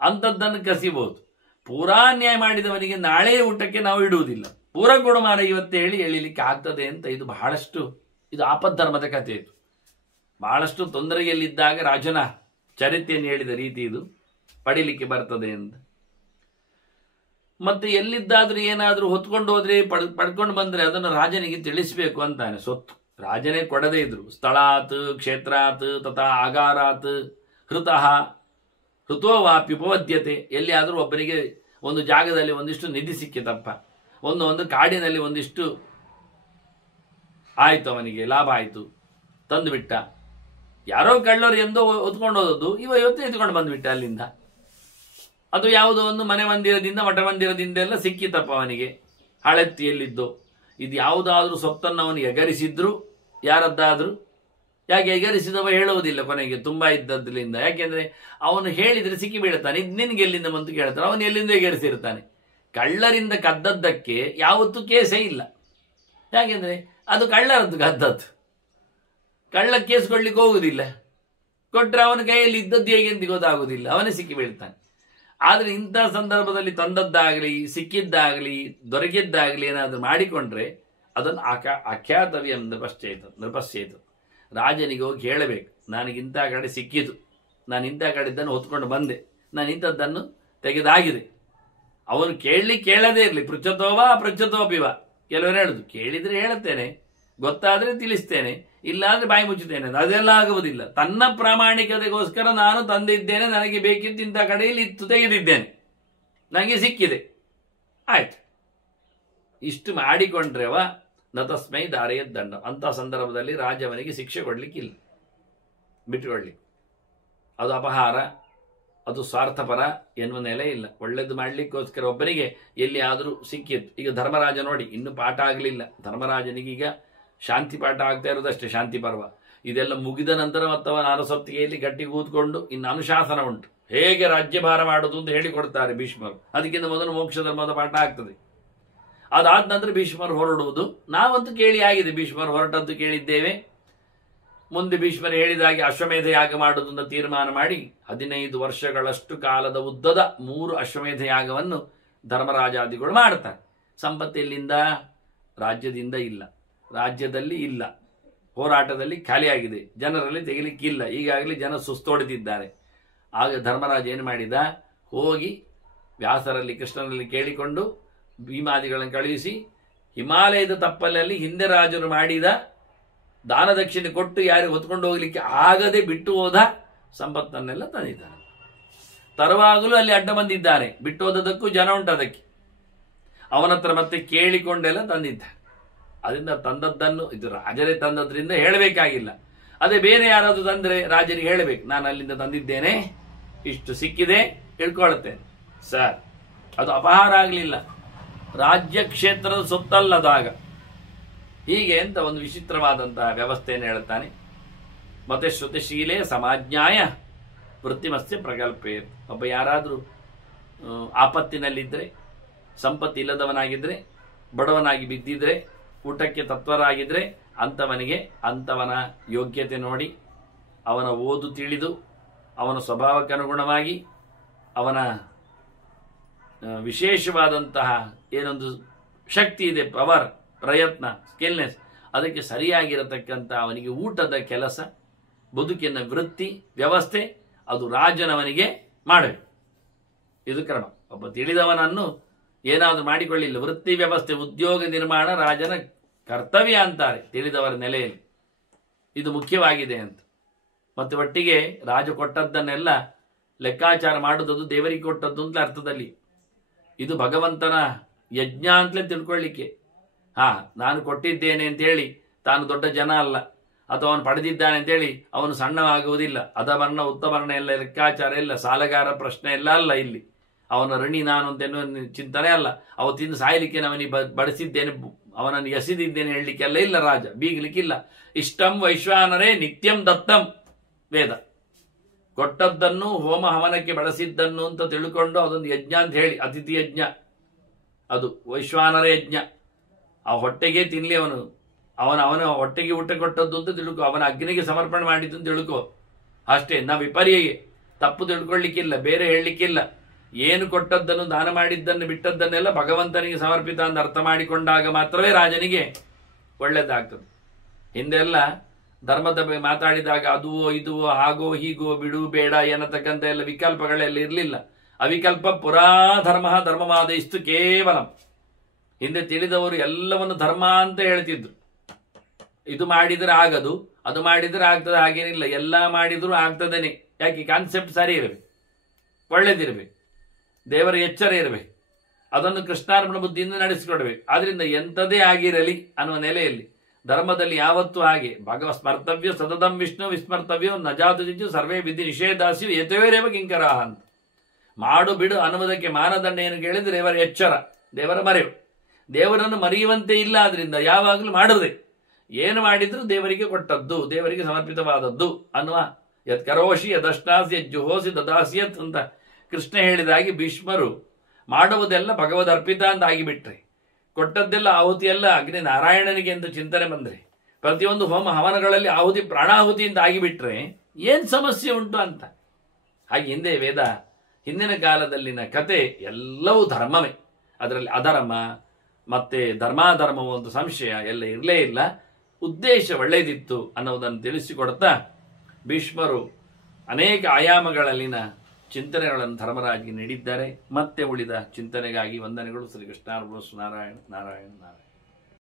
ಅಂಥದ್ದನ್ನು ಕಸಿಬಹುದು. ಪೂರಾ ಅನ್ಯಾಯ ಮಾಡಿದವನಿಗೆ ನಾಳೆ ಊಟಕ್ಕೆ ನಾವು ಇಡುವುದಿಲ್ಲ, ಪೂರ ಕೊಡು ಮಾರ ಇವತ್ತು ಹೇಳಿ ಎಳಿಲಿಕ್ಕೆ ಆಗ್ತದೆ ಅಂತ. ಇದು ಆಪದ್ಧರ್ಮದ ಕಥೆ. ಇದು ಬಹಳಷ್ಟು ತೊಂದರೆಯಲ್ಲಿದ್ದಾಗ ರಾಜನ ಚರಿತ್ರೆಯನ್ನು ಹೇಳಿದ ರೀತಿ ಇದು ಪಡಿಲಿಕ್ಕೆ ಬರ್ತದೆ ಅಂತ. ಮತ್ತೆ ಎಲ್ಲಿದ್ದಾದ್ರೂ ಏನಾದ್ರೂ ಹೊತ್ಕೊಂಡು ಹೋದ್ರೆ ಪಡ್ಕೊಂಡು ಬಂದ್ರೆ ಅದನ್ನು ರಾಜನಿಗೆ ತಿಳಿಸಬೇಕು ಅಂತಾನೆ. ಸೊತ್ತು ರಾಜನೇ ಕೊಡದೇ ಇದ್ರು, ಸ್ಥಳಾತ್ ಕ್ಷೇತ್ರಾತ್ ತಥಾ ಆಗಾರಾತ್ ಹೃತಃ ಹೃತೋ ವಾಪಿ ಉಪವದ್ಯತೆ. ಎಲ್ಲಿ ಆದರೂ ಒಬ್ಬನಿಗೆ ಒಂದು ಜಾಗದಲ್ಲಿ ಒಂದಿಷ್ಟು ನಿಧಿ ಸಿಕ್ಕಿತಪ್ಪ, ಒಂದು ಕಾಡಿನಲ್ಲಿ ಒಂದಿಷ್ಟು ಆಯ್ತು, ಅವನಿಗೆ ಲಾಭ ಆಯ್ತು, ತಂದು ಬಿಟ್ಟ. ಯಾರೋ ಕಳ್ಳರು ಎಂದೋ ಹೊತ್ಕೊಂಡು ಹೋದದ್ದು ಇವತ್ತು ಎತ್ಕೊಂಡು ಬಂದ್ಬಿಟ್ಟ ಅಲ್ಲಿಂದ. ಅದು ಯಾವುದೋ ಒಂದು ಮನೆ ಮಂದಿರದಿಂದ ಮಠ ಮಂದಿರದಿಂದ ಎಲ್ಲ ಸಿಕ್ಕಿತಪ್ಪ ಅವನಿಗೆ, ಹಳೆತ್ತಿಯಲ್ಲಿದ್ದು. ಇದು ಯಾವುದಾದ್ರೂ ಸೊತ್ತನ್ನು ಅವನು ಎಗರಿಸಿದ್ರು ಯಾರದ್ದಾದ್ರೂ, ಯಾಕೆ ಎಗರಿಸಿದವ ಹೇಳುವುದಿಲ್ಲ ಕೊನೆಗೆ ತುಂಬಾ ಇದ್ದದ್ರಿಂದ. ಯಾಕೆಂದ್ರೆ ಅವನು ಹೇಳಿದ್ರೆ ಸಿಕ್ಕಿ ಬೀಳ್ತಾನೆ. ಇದು ನಿನ್ಗೆ ಎಲ್ಲಿಂದ ಬಂತು ಕೇಳ್ತಾನೆ, ಅವನು ಎಲ್ಲಿಂದ ಎಗರಿಸಿರ್ತಾನೆ. ಕಳ್ಳರಿಂದ ಕದ್ದದ್ದಕ್ಕೆ ಯಾವತ್ತೂ ಕೇಸೇ ಇಲ್ಲ. ಯಾಕೆಂದ್ರೆ ಅದು ಕಳ್ಳರದ್ದು ಕದ್ದದ್ದು, ಕಳ್ಳ ಕೇಸ್ ಕೊಡ್ಲಿಕ್ಕೆ ಹೋಗುದಿಲ್ಲ. ಕೊಟ್ರೆ ಅವನ ಕೈಯಲ್ಲಿ ಇದ್ದದ್ದು ಹೇಗೆ ಅಂತ ಗೊತ್ತಾಗುದಿಲ್ಲ, ಅವನೇ ಸಿಕ್ಕಿ ಬೀಳ್ತಾನೆ. ಆದ್ರೆ ಇಂಥ ಸಂದರ್ಭದಲ್ಲಿ ತಂದದ್ದಾಗಲಿ ಸಿಕ್ಕಿದ್ದಾಗಲಿ ದೊರಕಿದ್ದಾಗಲಿ ಏನಾದರೂ ಮಾಡಿಕೊಂಡ್ರೆ ಅದನ್ನು ಅಖ್ಯಾತವ್ಯ ನೃಪಶ್ಚೇತ. ರಾಜನಿಗೆ ಹೋಗಿ ಹೇಳಬೇಕು, ನನಗಿಂಥ ಕಡೆ ಸಿಕ್ಕಿತು, ನಾನು ಇಂಥ ಕಡೆದ್ದನ್ನು ಹೊತ್ಕೊಂಡು ಬಂದೆ, ನಾನು ಇಂಥದ್ದನ್ನು ತೆಗೆದಾಗಿದೆ. ಅವನು ಕೇಳದೇ ಇರಲಿ, ಪೃಚ್ಛತೋವಾ ಅಪೃಚ್ಛತೋಪಿವ. ಕೆಲವರು ಹೇಳುದು, ಕೇಳಿದ್ರೆ ಹೇಳುತ್ತೇನೆ, ಗೊತ್ತಾದ್ರೆ ತಿಳಿಸ್ತೇನೆ, ಇಲ್ಲಾಂದ್ರೆ ಬಾಯಿ ಮುಚ್ಚುತ್ತೇನೆ. ಅದೆಲ್ಲ ಆಗುವುದಿಲ್ಲ. ತನ್ನ ಪ್ರಾಮಾಣಿಕತೆಗೋಸ್ಕರ ನಾನು ತಂದಿದ್ದೇನೆ, ನನಗೆ ಬೇಕಿತ್ತು, ಇಂಥ ಕಡೆಯಲ್ಲಿ ಇತ್ತು, ತೆಗೆದಿದ್ದೇನೆ, ನನಗೆ ಸಿಕ್ಕಿದೆ, ಆಯ್ತು, ಇಷ್ಟು ಮಾಡಿಕೊಂಡ್ರೆ ಅವ ನತಸ್ಮೈ ದಾರೆಯ ದಂಡ. ಅಂತ ಸಂದರ್ಭದಲ್ಲಿ ರಾಜವನಿಗೆ ಶಿಕ್ಷೆ ಕೊಡ್ಲಿಕ್ಕಿಲ್ಲ, ಬಿಟ್ಟುಕೊಳ್ಳಿ. ಅದು ಅಪಹಾರ, ಅದು ಸ್ವಾರ್ಥಪರ ಎನ್ನುವ ನೆಲೆ ಇಲ್ಲ. ಒಳ್ಳೇದು ಮಾಡ್ಲಿಕ್ಕೋಸ್ಕರ ಒಬ್ಬರಿಗೆ ಎಲ್ಲಿ ಆದರೂ ಸಿಕ್ಕಿತ್ತು. ಈಗ ಧರ್ಮರಾಜ ನೋಡಿ, ಇನ್ನೂ ಪಾಠ ಆಗಲಿಲ್ಲ ಧರ್ಮರಾಜನಿಗೀಗ. ಶಾಂತಿ ಪಾಠ ಆಗ್ತಾ ಇರೋದಷ್ಟೇ, ಶಾಂತಿ ಪರ್ವ. ಇದೆಲ್ಲ ಮುಗಿದ ನಂತರ ಮತ್ತವನ ಅರಸೊತ್ತಿಗೆಯಲ್ಲಿ ಗಟ್ಟಿ ಕೂತ್ಕೊಂಡು ಇನ್ನು ಅನುಶಾಸನ ಉಂಟು, ಹೇಗೆ ರಾಜ್ಯಭಾರ ಮಾಡುವುದು ಅಂತ ಹೇಳಿಕೊಡ್ತಾರೆ ಭೀಷ್ಮರು. ಅದಕ್ಕಿಂತ ಮೊದಲು ಮೋಕ್ಷ ಧರ್ಮದ ಪಾಠ ಆಗ್ತದೆ. ಅದಾದ ನಂತರ ಭೀಷ್ಮರು ಹೊರಡುವುದು. ನಾವಂತೂ ಕೇಳಿ ಆಗಿದೆ, ಭೀಷ್ಮರು ಹೊರಟದ್ದು ಕೇಳಿದ್ದೇವೆ. ಮುಂದೆ ಭೀಷ್ಮರು ಹೇಳಿದಾಗೆ ಅಶ್ವಮೇಧ ಯಾಗ ಮಾಡುವುದು ಅಂತ ತೀರ್ಮಾನ ಮಾಡಿ 15 ವರ್ಷಗಳಷ್ಟು ಕಾಲದ ಉದ್ದದ 3 ಅಶ್ವಮೇಧ ಯಾಗವನ್ನು ಧರ್ಮರಾಜಾದಿಗಳು ಮಾಡ್ತಾರೆ. ಸಂಪತ್ತೆಲ್ಲಿಂದ? ರಾಜ್ಯದಿಂದ ಇಲ್ಲ, ರಾಜ್ಯದಲ್ಲಿ ಇಲ್ಲ, ಹೋರಾಟದಲ್ಲಿ ಖಾಲಿಯಾಗಿದೆ, ಜನರಲ್ಲಿ ತೆಗಿಲಿಕ್ಕಿಲ್ಲ, ಈಗಾಗಲೇ ಜನ ಸುಸ್ತೊಡೆದಿದ್ದಾರೆ. ಆಗ ಧರ್ಮರಾಜ ಏನು ಮಾಡಿದ, ಹೋಗಿ ವ್ಯಾಸರಲ್ಲಿ ಕೃಷ್ಣನಲ್ಲಿ ಕೇಳಿಕೊಂಡು ಭೀಮಾದಿಗಳನ್ನು ಕಳುಹಿಸಿ ಹಿಮಾಲಯದ ತಪ್ಪಲಲ್ಲಿ ಹಿಂದೆ ರಾಜರು ಮಾಡಿದ ದಾನ ದಕ್ಷಿಣೆ ಕೊಟ್ಟು ಯಾರಿಗೆ ಹೊತ್ಕೊಂಡು ಹೋಗ್ಲಿಕ್ಕೆ ಆಗದೆ ಬಿಟ್ಟು ಹೋದ ಸಂಪತ್ತನ್ನೆಲ್ಲ ತಂದಿದ್ದಾನೆ. ತರುವಾಗಲೂ ಅಲ್ಲಿ ಅಡ್ಡ ಬಂದಿದ್ದಾನೆ, ಬಿಟ್ಟು ಹೋದದಕ್ಕೂ ಜನ ಉಂಟು ಅದಕ್ಕೆ. ಅವನತ್ರ ಮತ್ತೆ ಕೇಳಿಕೊಂಡೆಲ್ಲ ತಂದಿದ್ದಾನೆ. ಅದರಿಂದ ತಂದದ್ದನ್ನು, ಇದು ರಾಜರೇ ತಂದದ್ರಿಂದ ಹೇಳಬೇಕಾಗಿಲ್ಲ. ಅದೇ ಬೇರೆ ಯಾರಾದರೂ ತಂದ್ರೆ ರಾಜರಿಗೆ ಹೇಳಬೇಕು, ನಾನು ಅಲ್ಲಿಂದ ತಂದಿದ್ದೇನೆ, ಇಷ್ಟು ಸಿಕ್ಕಿದೆ, ಇಳ್ಕೊಳ್ತೇನೆ ಸರ್. ಅದು ಅಪಹಾರ ಆಗಲಿಲ್ಲ, ರಾಜ್ಯ ಕ್ಷೇತ್ರದ ಸೊತ್ತಲ್ಲದಾಗ. ಹೀಗೆ ಅಂತ ಒಂದು ವಿಚಿತ್ರವಾದಂತಹ ವ್ಯವಸ್ಥೆಯನ್ನು ಹೇಳ್ತಾನೆ. ಮತ್ತೆ ಶ್ರುತಿಶೀಲೆ ಸಮಾಜ್ಞಾಯ ವೃತ್ತಿಮಸ್ಯ ಪ್ರಕಲ್ಪೆ. ಒಬ್ಬ ಯಾರಾದರೂ ಆಪತ್ತಿನಲ್ಲಿದ್ದರೆ, ಸಂಪತ್ತು ಇಲ್ಲದವನಾಗಿದ್ದರೆ, ಬಡವನಾಗಿ ಬಿದ್ದಿದ್ರೆ, ಊಟಕ್ಕೆ ತತ್ವರಾಗಿದ್ದರೆ ಅಂಥವನಿಗೆ ಅಂಥವನ ಯೋಗ್ಯತೆ ನೋಡಿ, ಅವನ ಓದು ತಿಳಿದು, ಅವನ ಸ್ವಭಾವಕ್ಕನುಗುಣವಾಗಿ, ಅವನ ವಿಶೇಷವಾದಂತಹ ಏನೊಂದು ಶಕ್ತಿ ಇದೆ, ಪವರ್, ಪ್ರಯತ್ನ, ಸ್ಕಿಲ್ನೆಸ್, ಅದಕ್ಕೆ ಸರಿಯಾಗಿರತಕ್ಕಂಥ ಅವನಿಗೆ ಊಟದ ಕೆಲಸ, ಬದುಕಿನ ವೃತ್ತಿ ವ್ಯವಸ್ಥೆ ಅದು ರಾಜನವನಿಗೆ ಮಾಡಬೇಕು. ಇದು ಕ್ರಮ. ಒಬ್ಬ ತಿಳಿದವನನ್ನು ಏನಾದರೂ ಮಾಡಿಕೊಳ್ಳಿಲ್ಲ. ವೃತ್ತಿ ವ್ಯವಸ್ಥೆ, ಉದ್ಯೋಗ ನಿರ್ಮಾಣ ರಾಜನ ಕರ್ತವ್ಯ ಅಂತಾರೆ ತಿಳಿದವರ ನೆಲೆಯಲ್ಲಿ. ಇದು ಮುಖ್ಯವಾಗಿದೆ ಅಂತ. ಮತ್ತೆ ಒಟ್ಟಿಗೆ ರಾಜ ಕೊಟ್ಟದ್ದನ್ನೆಲ್ಲ ಲೆಕ್ಕಾಚಾರ ಮಾಡುವುದು ದೇವರಿಗೆ ಕೊಟ್ಟದ್ದು ಅಂತ ಅರ್ಥದಲ್ಲಿ. ಇದು ಭಗವಂತನ ಯಜ್ಞ ಅಂತಲೇ ತಿಳ್ಕೊಳ್ಳಿಕ್ಕೆ. ನಾನು ಕೊಟ್ಟಿದ್ದೇನೆ ಅಂತೇಳಿ ತಾನು ದೊಡ್ಡ ಜನ ಅಲ್ಲ, ಅಥವಾ ಅವನು ಪಡೆದಿದ್ದಾನೆ ಅಂತೇಳಿ ಅವನು ಸಣ್ಣವಾಗುವುದಿಲ್ಲ. ಅಧವರ್ಣ ಉತ್ತವರ್ಣ ಎಲ್ಲ ಲೆಕ್ಕಾಚಾರ ಇಲ್ಲ, ಸಾಲಗಾರ ಪ್ರಶ್ನೆ ಎಲ್ಲ ಅಲ್ಲ ಇಲ್ಲಿ. ಅವನ ಋಣಿ ನಾನು ಅಂತ ಎನ್ನುವ ಚಿಂತನೆ ಅಲ್ಲ. ಅವತ್ತಿಂದ ಸಾಯಲಿಕ್ಕೆ ಅವನಿಗೆ ಬಡಿಸಿದ್ದೇನೆ, ಅವನನ್ನು ಎಸೆದಿದ್ದೇನೆ ಹೇಳಲಿಕ್ಕೆಲ್ಲ ಇಲ್ಲ, ರಾಜ ಬೀಗಲಿಕ್ಕಿಲ್ಲ. ಇಷ್ಟಂ ವೈಶ್ವಾನರೇ ನಿತ್ಯಂ ದತ್ತಂ ವೇದ. ಕೊಟ್ಟದ್ದನ್ನು ಹೋಮ ಹವನಕ್ಕೆ ಬಳಸಿದ್ದನ್ನು ಅಂತ ತಿಳ್ಕೊಂಡು ಅದೊಂದು ಯಜ್ಞ ಅಂತ ಹೇಳಿ, ಅತಿಥಿ ಯಜ್ಞ ಅದು ವೈಶ್ವಾನರ ಯಜ್ಞ. ಆ ಹೊಟ್ಟೆಗೆ ತಿನ್ಲಿ ಅವನು, ಅವನ ಹೊಟ್ಟೆಗೆ ಊಟ ಕೊಟ್ಟದ್ದು ಅಂತ ತಿಳ್ಕೊ, ಅವನ ಅಗ್ನಿಗೆ ಸಮರ್ಪಣೆ ಮಾಡಿದ್ದು ಅಂತ ತಿಳ್ಕೊ ಅಷ್ಟೇ. ನಾವು ವಿಪರ್ಯ ತಪ್ಪು ತಿಳ್ಕೊಳ್ಳಿಕ್ಕಿಲ್ಲ, ಬೇರೆ ಹೇಳಲಿಕ್ಕಿಲ್ಲ. ಏನು ಕೊಟ್ಟದ್ದನ್ನು, ದಾನ ಮಾಡಿದ್ದನ್ನು, ಬಿಟ್ಟದ್ದನ್ನೆಲ್ಲ ಭಗವಂತನಿಗೆ ಸಮರ್ಪಿತ ಅಂತ ಅರ್ಥ ಮಾಡಿಕೊಂಡಾಗ ಮಾತ್ರವೇ ರಾಜನಿಗೆ ಒಳ್ಳೆಯದಾಗ್ತದೆ. ಹಿಂದೆಲ್ಲ ಧರ್ಮದ ಬಗ್ಗೆ ಮಾತಾಡಿದಾಗ ಅದುವೋ ಇದುವೋ ಹಾಗೋ ಹೀಗೋ ಬಿಡು ಬೇಡ ಎನ್ನತಕ್ಕಂಥ ಎಲ್ಲ ವಿಕಲ್ಪಗಳೆಲ್ಲ ಇರಲಿಲ್ಲ. ಅವಿಕಲ್ಪ ಪುರಾ ಧರ್ಮ ಧರ್ಮವಾದ ಇಷ್ಟು ಕೇವಲ. ಹಿಂದೆ ತಿಳಿದವರು ಎಲ್ಲವನ್ನು ಧರ್ಮ ಅಂತ ಹೇಳ್ತಿದ್ರು. ಇದು ಮಾಡಿದರೆ ಆಗದು, ಅದು ಮಾಡಿದರೆ ಆಗ್ತದೆ, ಹಾಗೇನಿಲ್ಲ. ಎಲ್ಲ ಮಾಡಿದರೂ ಆಗ್ತದೇನೆ. ಯಾಕೆ? ಕಾನ್ಸೆಪ್ಟ್ ಸರಿ ಇರಬೇಕು, ಒಳ್ಳೇದಿರಬೇಕು, ದೇವರ ಎಚ್ಚರ ಇರಬೇಕು, ಅದನ್ನು ಕೃಷ್ಣಾರ್ಪಣ ಬುದ್ಧಿಯಿಂದ ನಡೆಸಿಕೊಡ್ಬೇಕು. ಆದ್ರಿಂದ ಎಂಥದೇ ಆಗಿರಲಿ ಅನ್ನುವ ನೆಲೆಯಲ್ಲಿ ಧರ್ಮದಲ್ಲಿ ಯಾವತ್ತೂ ಹಾಗೆ ಸ್ಮರ್ತವ್ಯ ಸತತಂ ವಿಷ್ಣು ವಿಸ್ಮರ್ತವ್ಯ ನಜಾತು ಜಿಂಚು ಸರ್ವೇ ವಿಧಿ ನಿಷೇಧಾಸ್ಯು ಯಥೇರೇವ ಕಿಂಕರ ಅಂತ. ಮಾಡು ಬಿಡು ಅನ್ನುವುದಕ್ಕೆ ಮಾನದಂಡ ಏನು ಕೇಳಿದ್ರೆ ದೇವರ ಎಚ್ಚರ, ದೇವರ ಮರೆವು. ದೇವರನ್ನು ಮರೆಯುವಂತೆ ಇಲ್ಲ. ಆದ್ರಿಂದ ಯಾವಾಗಲೂ ಮಾಡುವುದೇ, ಏನು ಮಾಡಿದ್ರು ದೇವರಿಗೆ ಕೊಟ್ಟದ್ದು, ದೇವರಿಗೆ ಸಮರ್ಪಿತವಾದದ್ದು ಅನ್ನುವ ಯತ್ ಕರೋಷಿ ಯದಷ್ಟಾಸಿ ಯಜ್ಜುಹೋಸಿ ದದಾಸಿಯತ್ ಅಂತ ಕೃಷ್ಣ ಹೇಳಿದಾಗಿ ಭೀಷ್ಮರು ಮಾಡುವುದೆಲ್ಲ ಭಗವದ್ ಅರ್ಪಿತ ಅಂತ ಆಗಿಬಿಟ್ರೆ, ಕೊಟ್ಟದ್ದೆಲ್ಲ ಆಹುತಿಯೆಲ್ಲ ಅಗ್ನಿ ನಾರಾಯಣನಿಗೆ ಅಂತ ಚಿಂತನೆ ಬಂದ್ರೆ, ಪ್ರತಿಯೊಂದು ಹೋಮ ಹವನಗಳಲ್ಲಿ ಆಹುತಿ ಪ್ರಾಣಾಹುತಿ ಅಂತ ಆಗಿಬಿಟ್ರೆ ಏನ್ ಸಮಸ್ಯೆ ಉಂಟು ಅಂತ. ಹಾಗೆ ಹಿಂದೆ ವೇದ, ಹಿಂದಿನ ಕಾಲದಲ್ಲಿನ ಕತೆ ಎಲ್ಲವೂ ಧರ್ಮವೇ. ಅದರಲ್ಲಿ ಅಧರ್ಮ ಮತ್ತೆ ಧರ್ಮಾಧರ್ಮವು ಒಂದು ಸಂಶಯ ಎಲ್ಲ ಇರಲೇ ಇಲ್ಲ. ಉದ್ದೇಶ ಒಳ್ಳೆಯದಿತ್ತು ಅನ್ನೋದನ್ನು ತಿಳಿಸಿಕೊಡ್ತಾ ಭೀಷ್ಮರು ಅನೇಕ ಆಯಾಮಗಳಲ್ಲಿನ ಚಿಂತನೆಗಳನ್ನು ಧರ್ಮರಾಜಿಗೆ ನೀಡಿದ್ದಾರೆ. ಮತ್ತೆ ಉಳಿದ ಚಿಂತನೆಗಾಗಿ ವಂದನೆಗಳು. ಶ್ರೀಕೃಷ್ಣಾರ್ಪಣಮಸ್ತು. ನಾರಾಯಣ ನಾರಾಯಣ ನಾರಾಯಣ.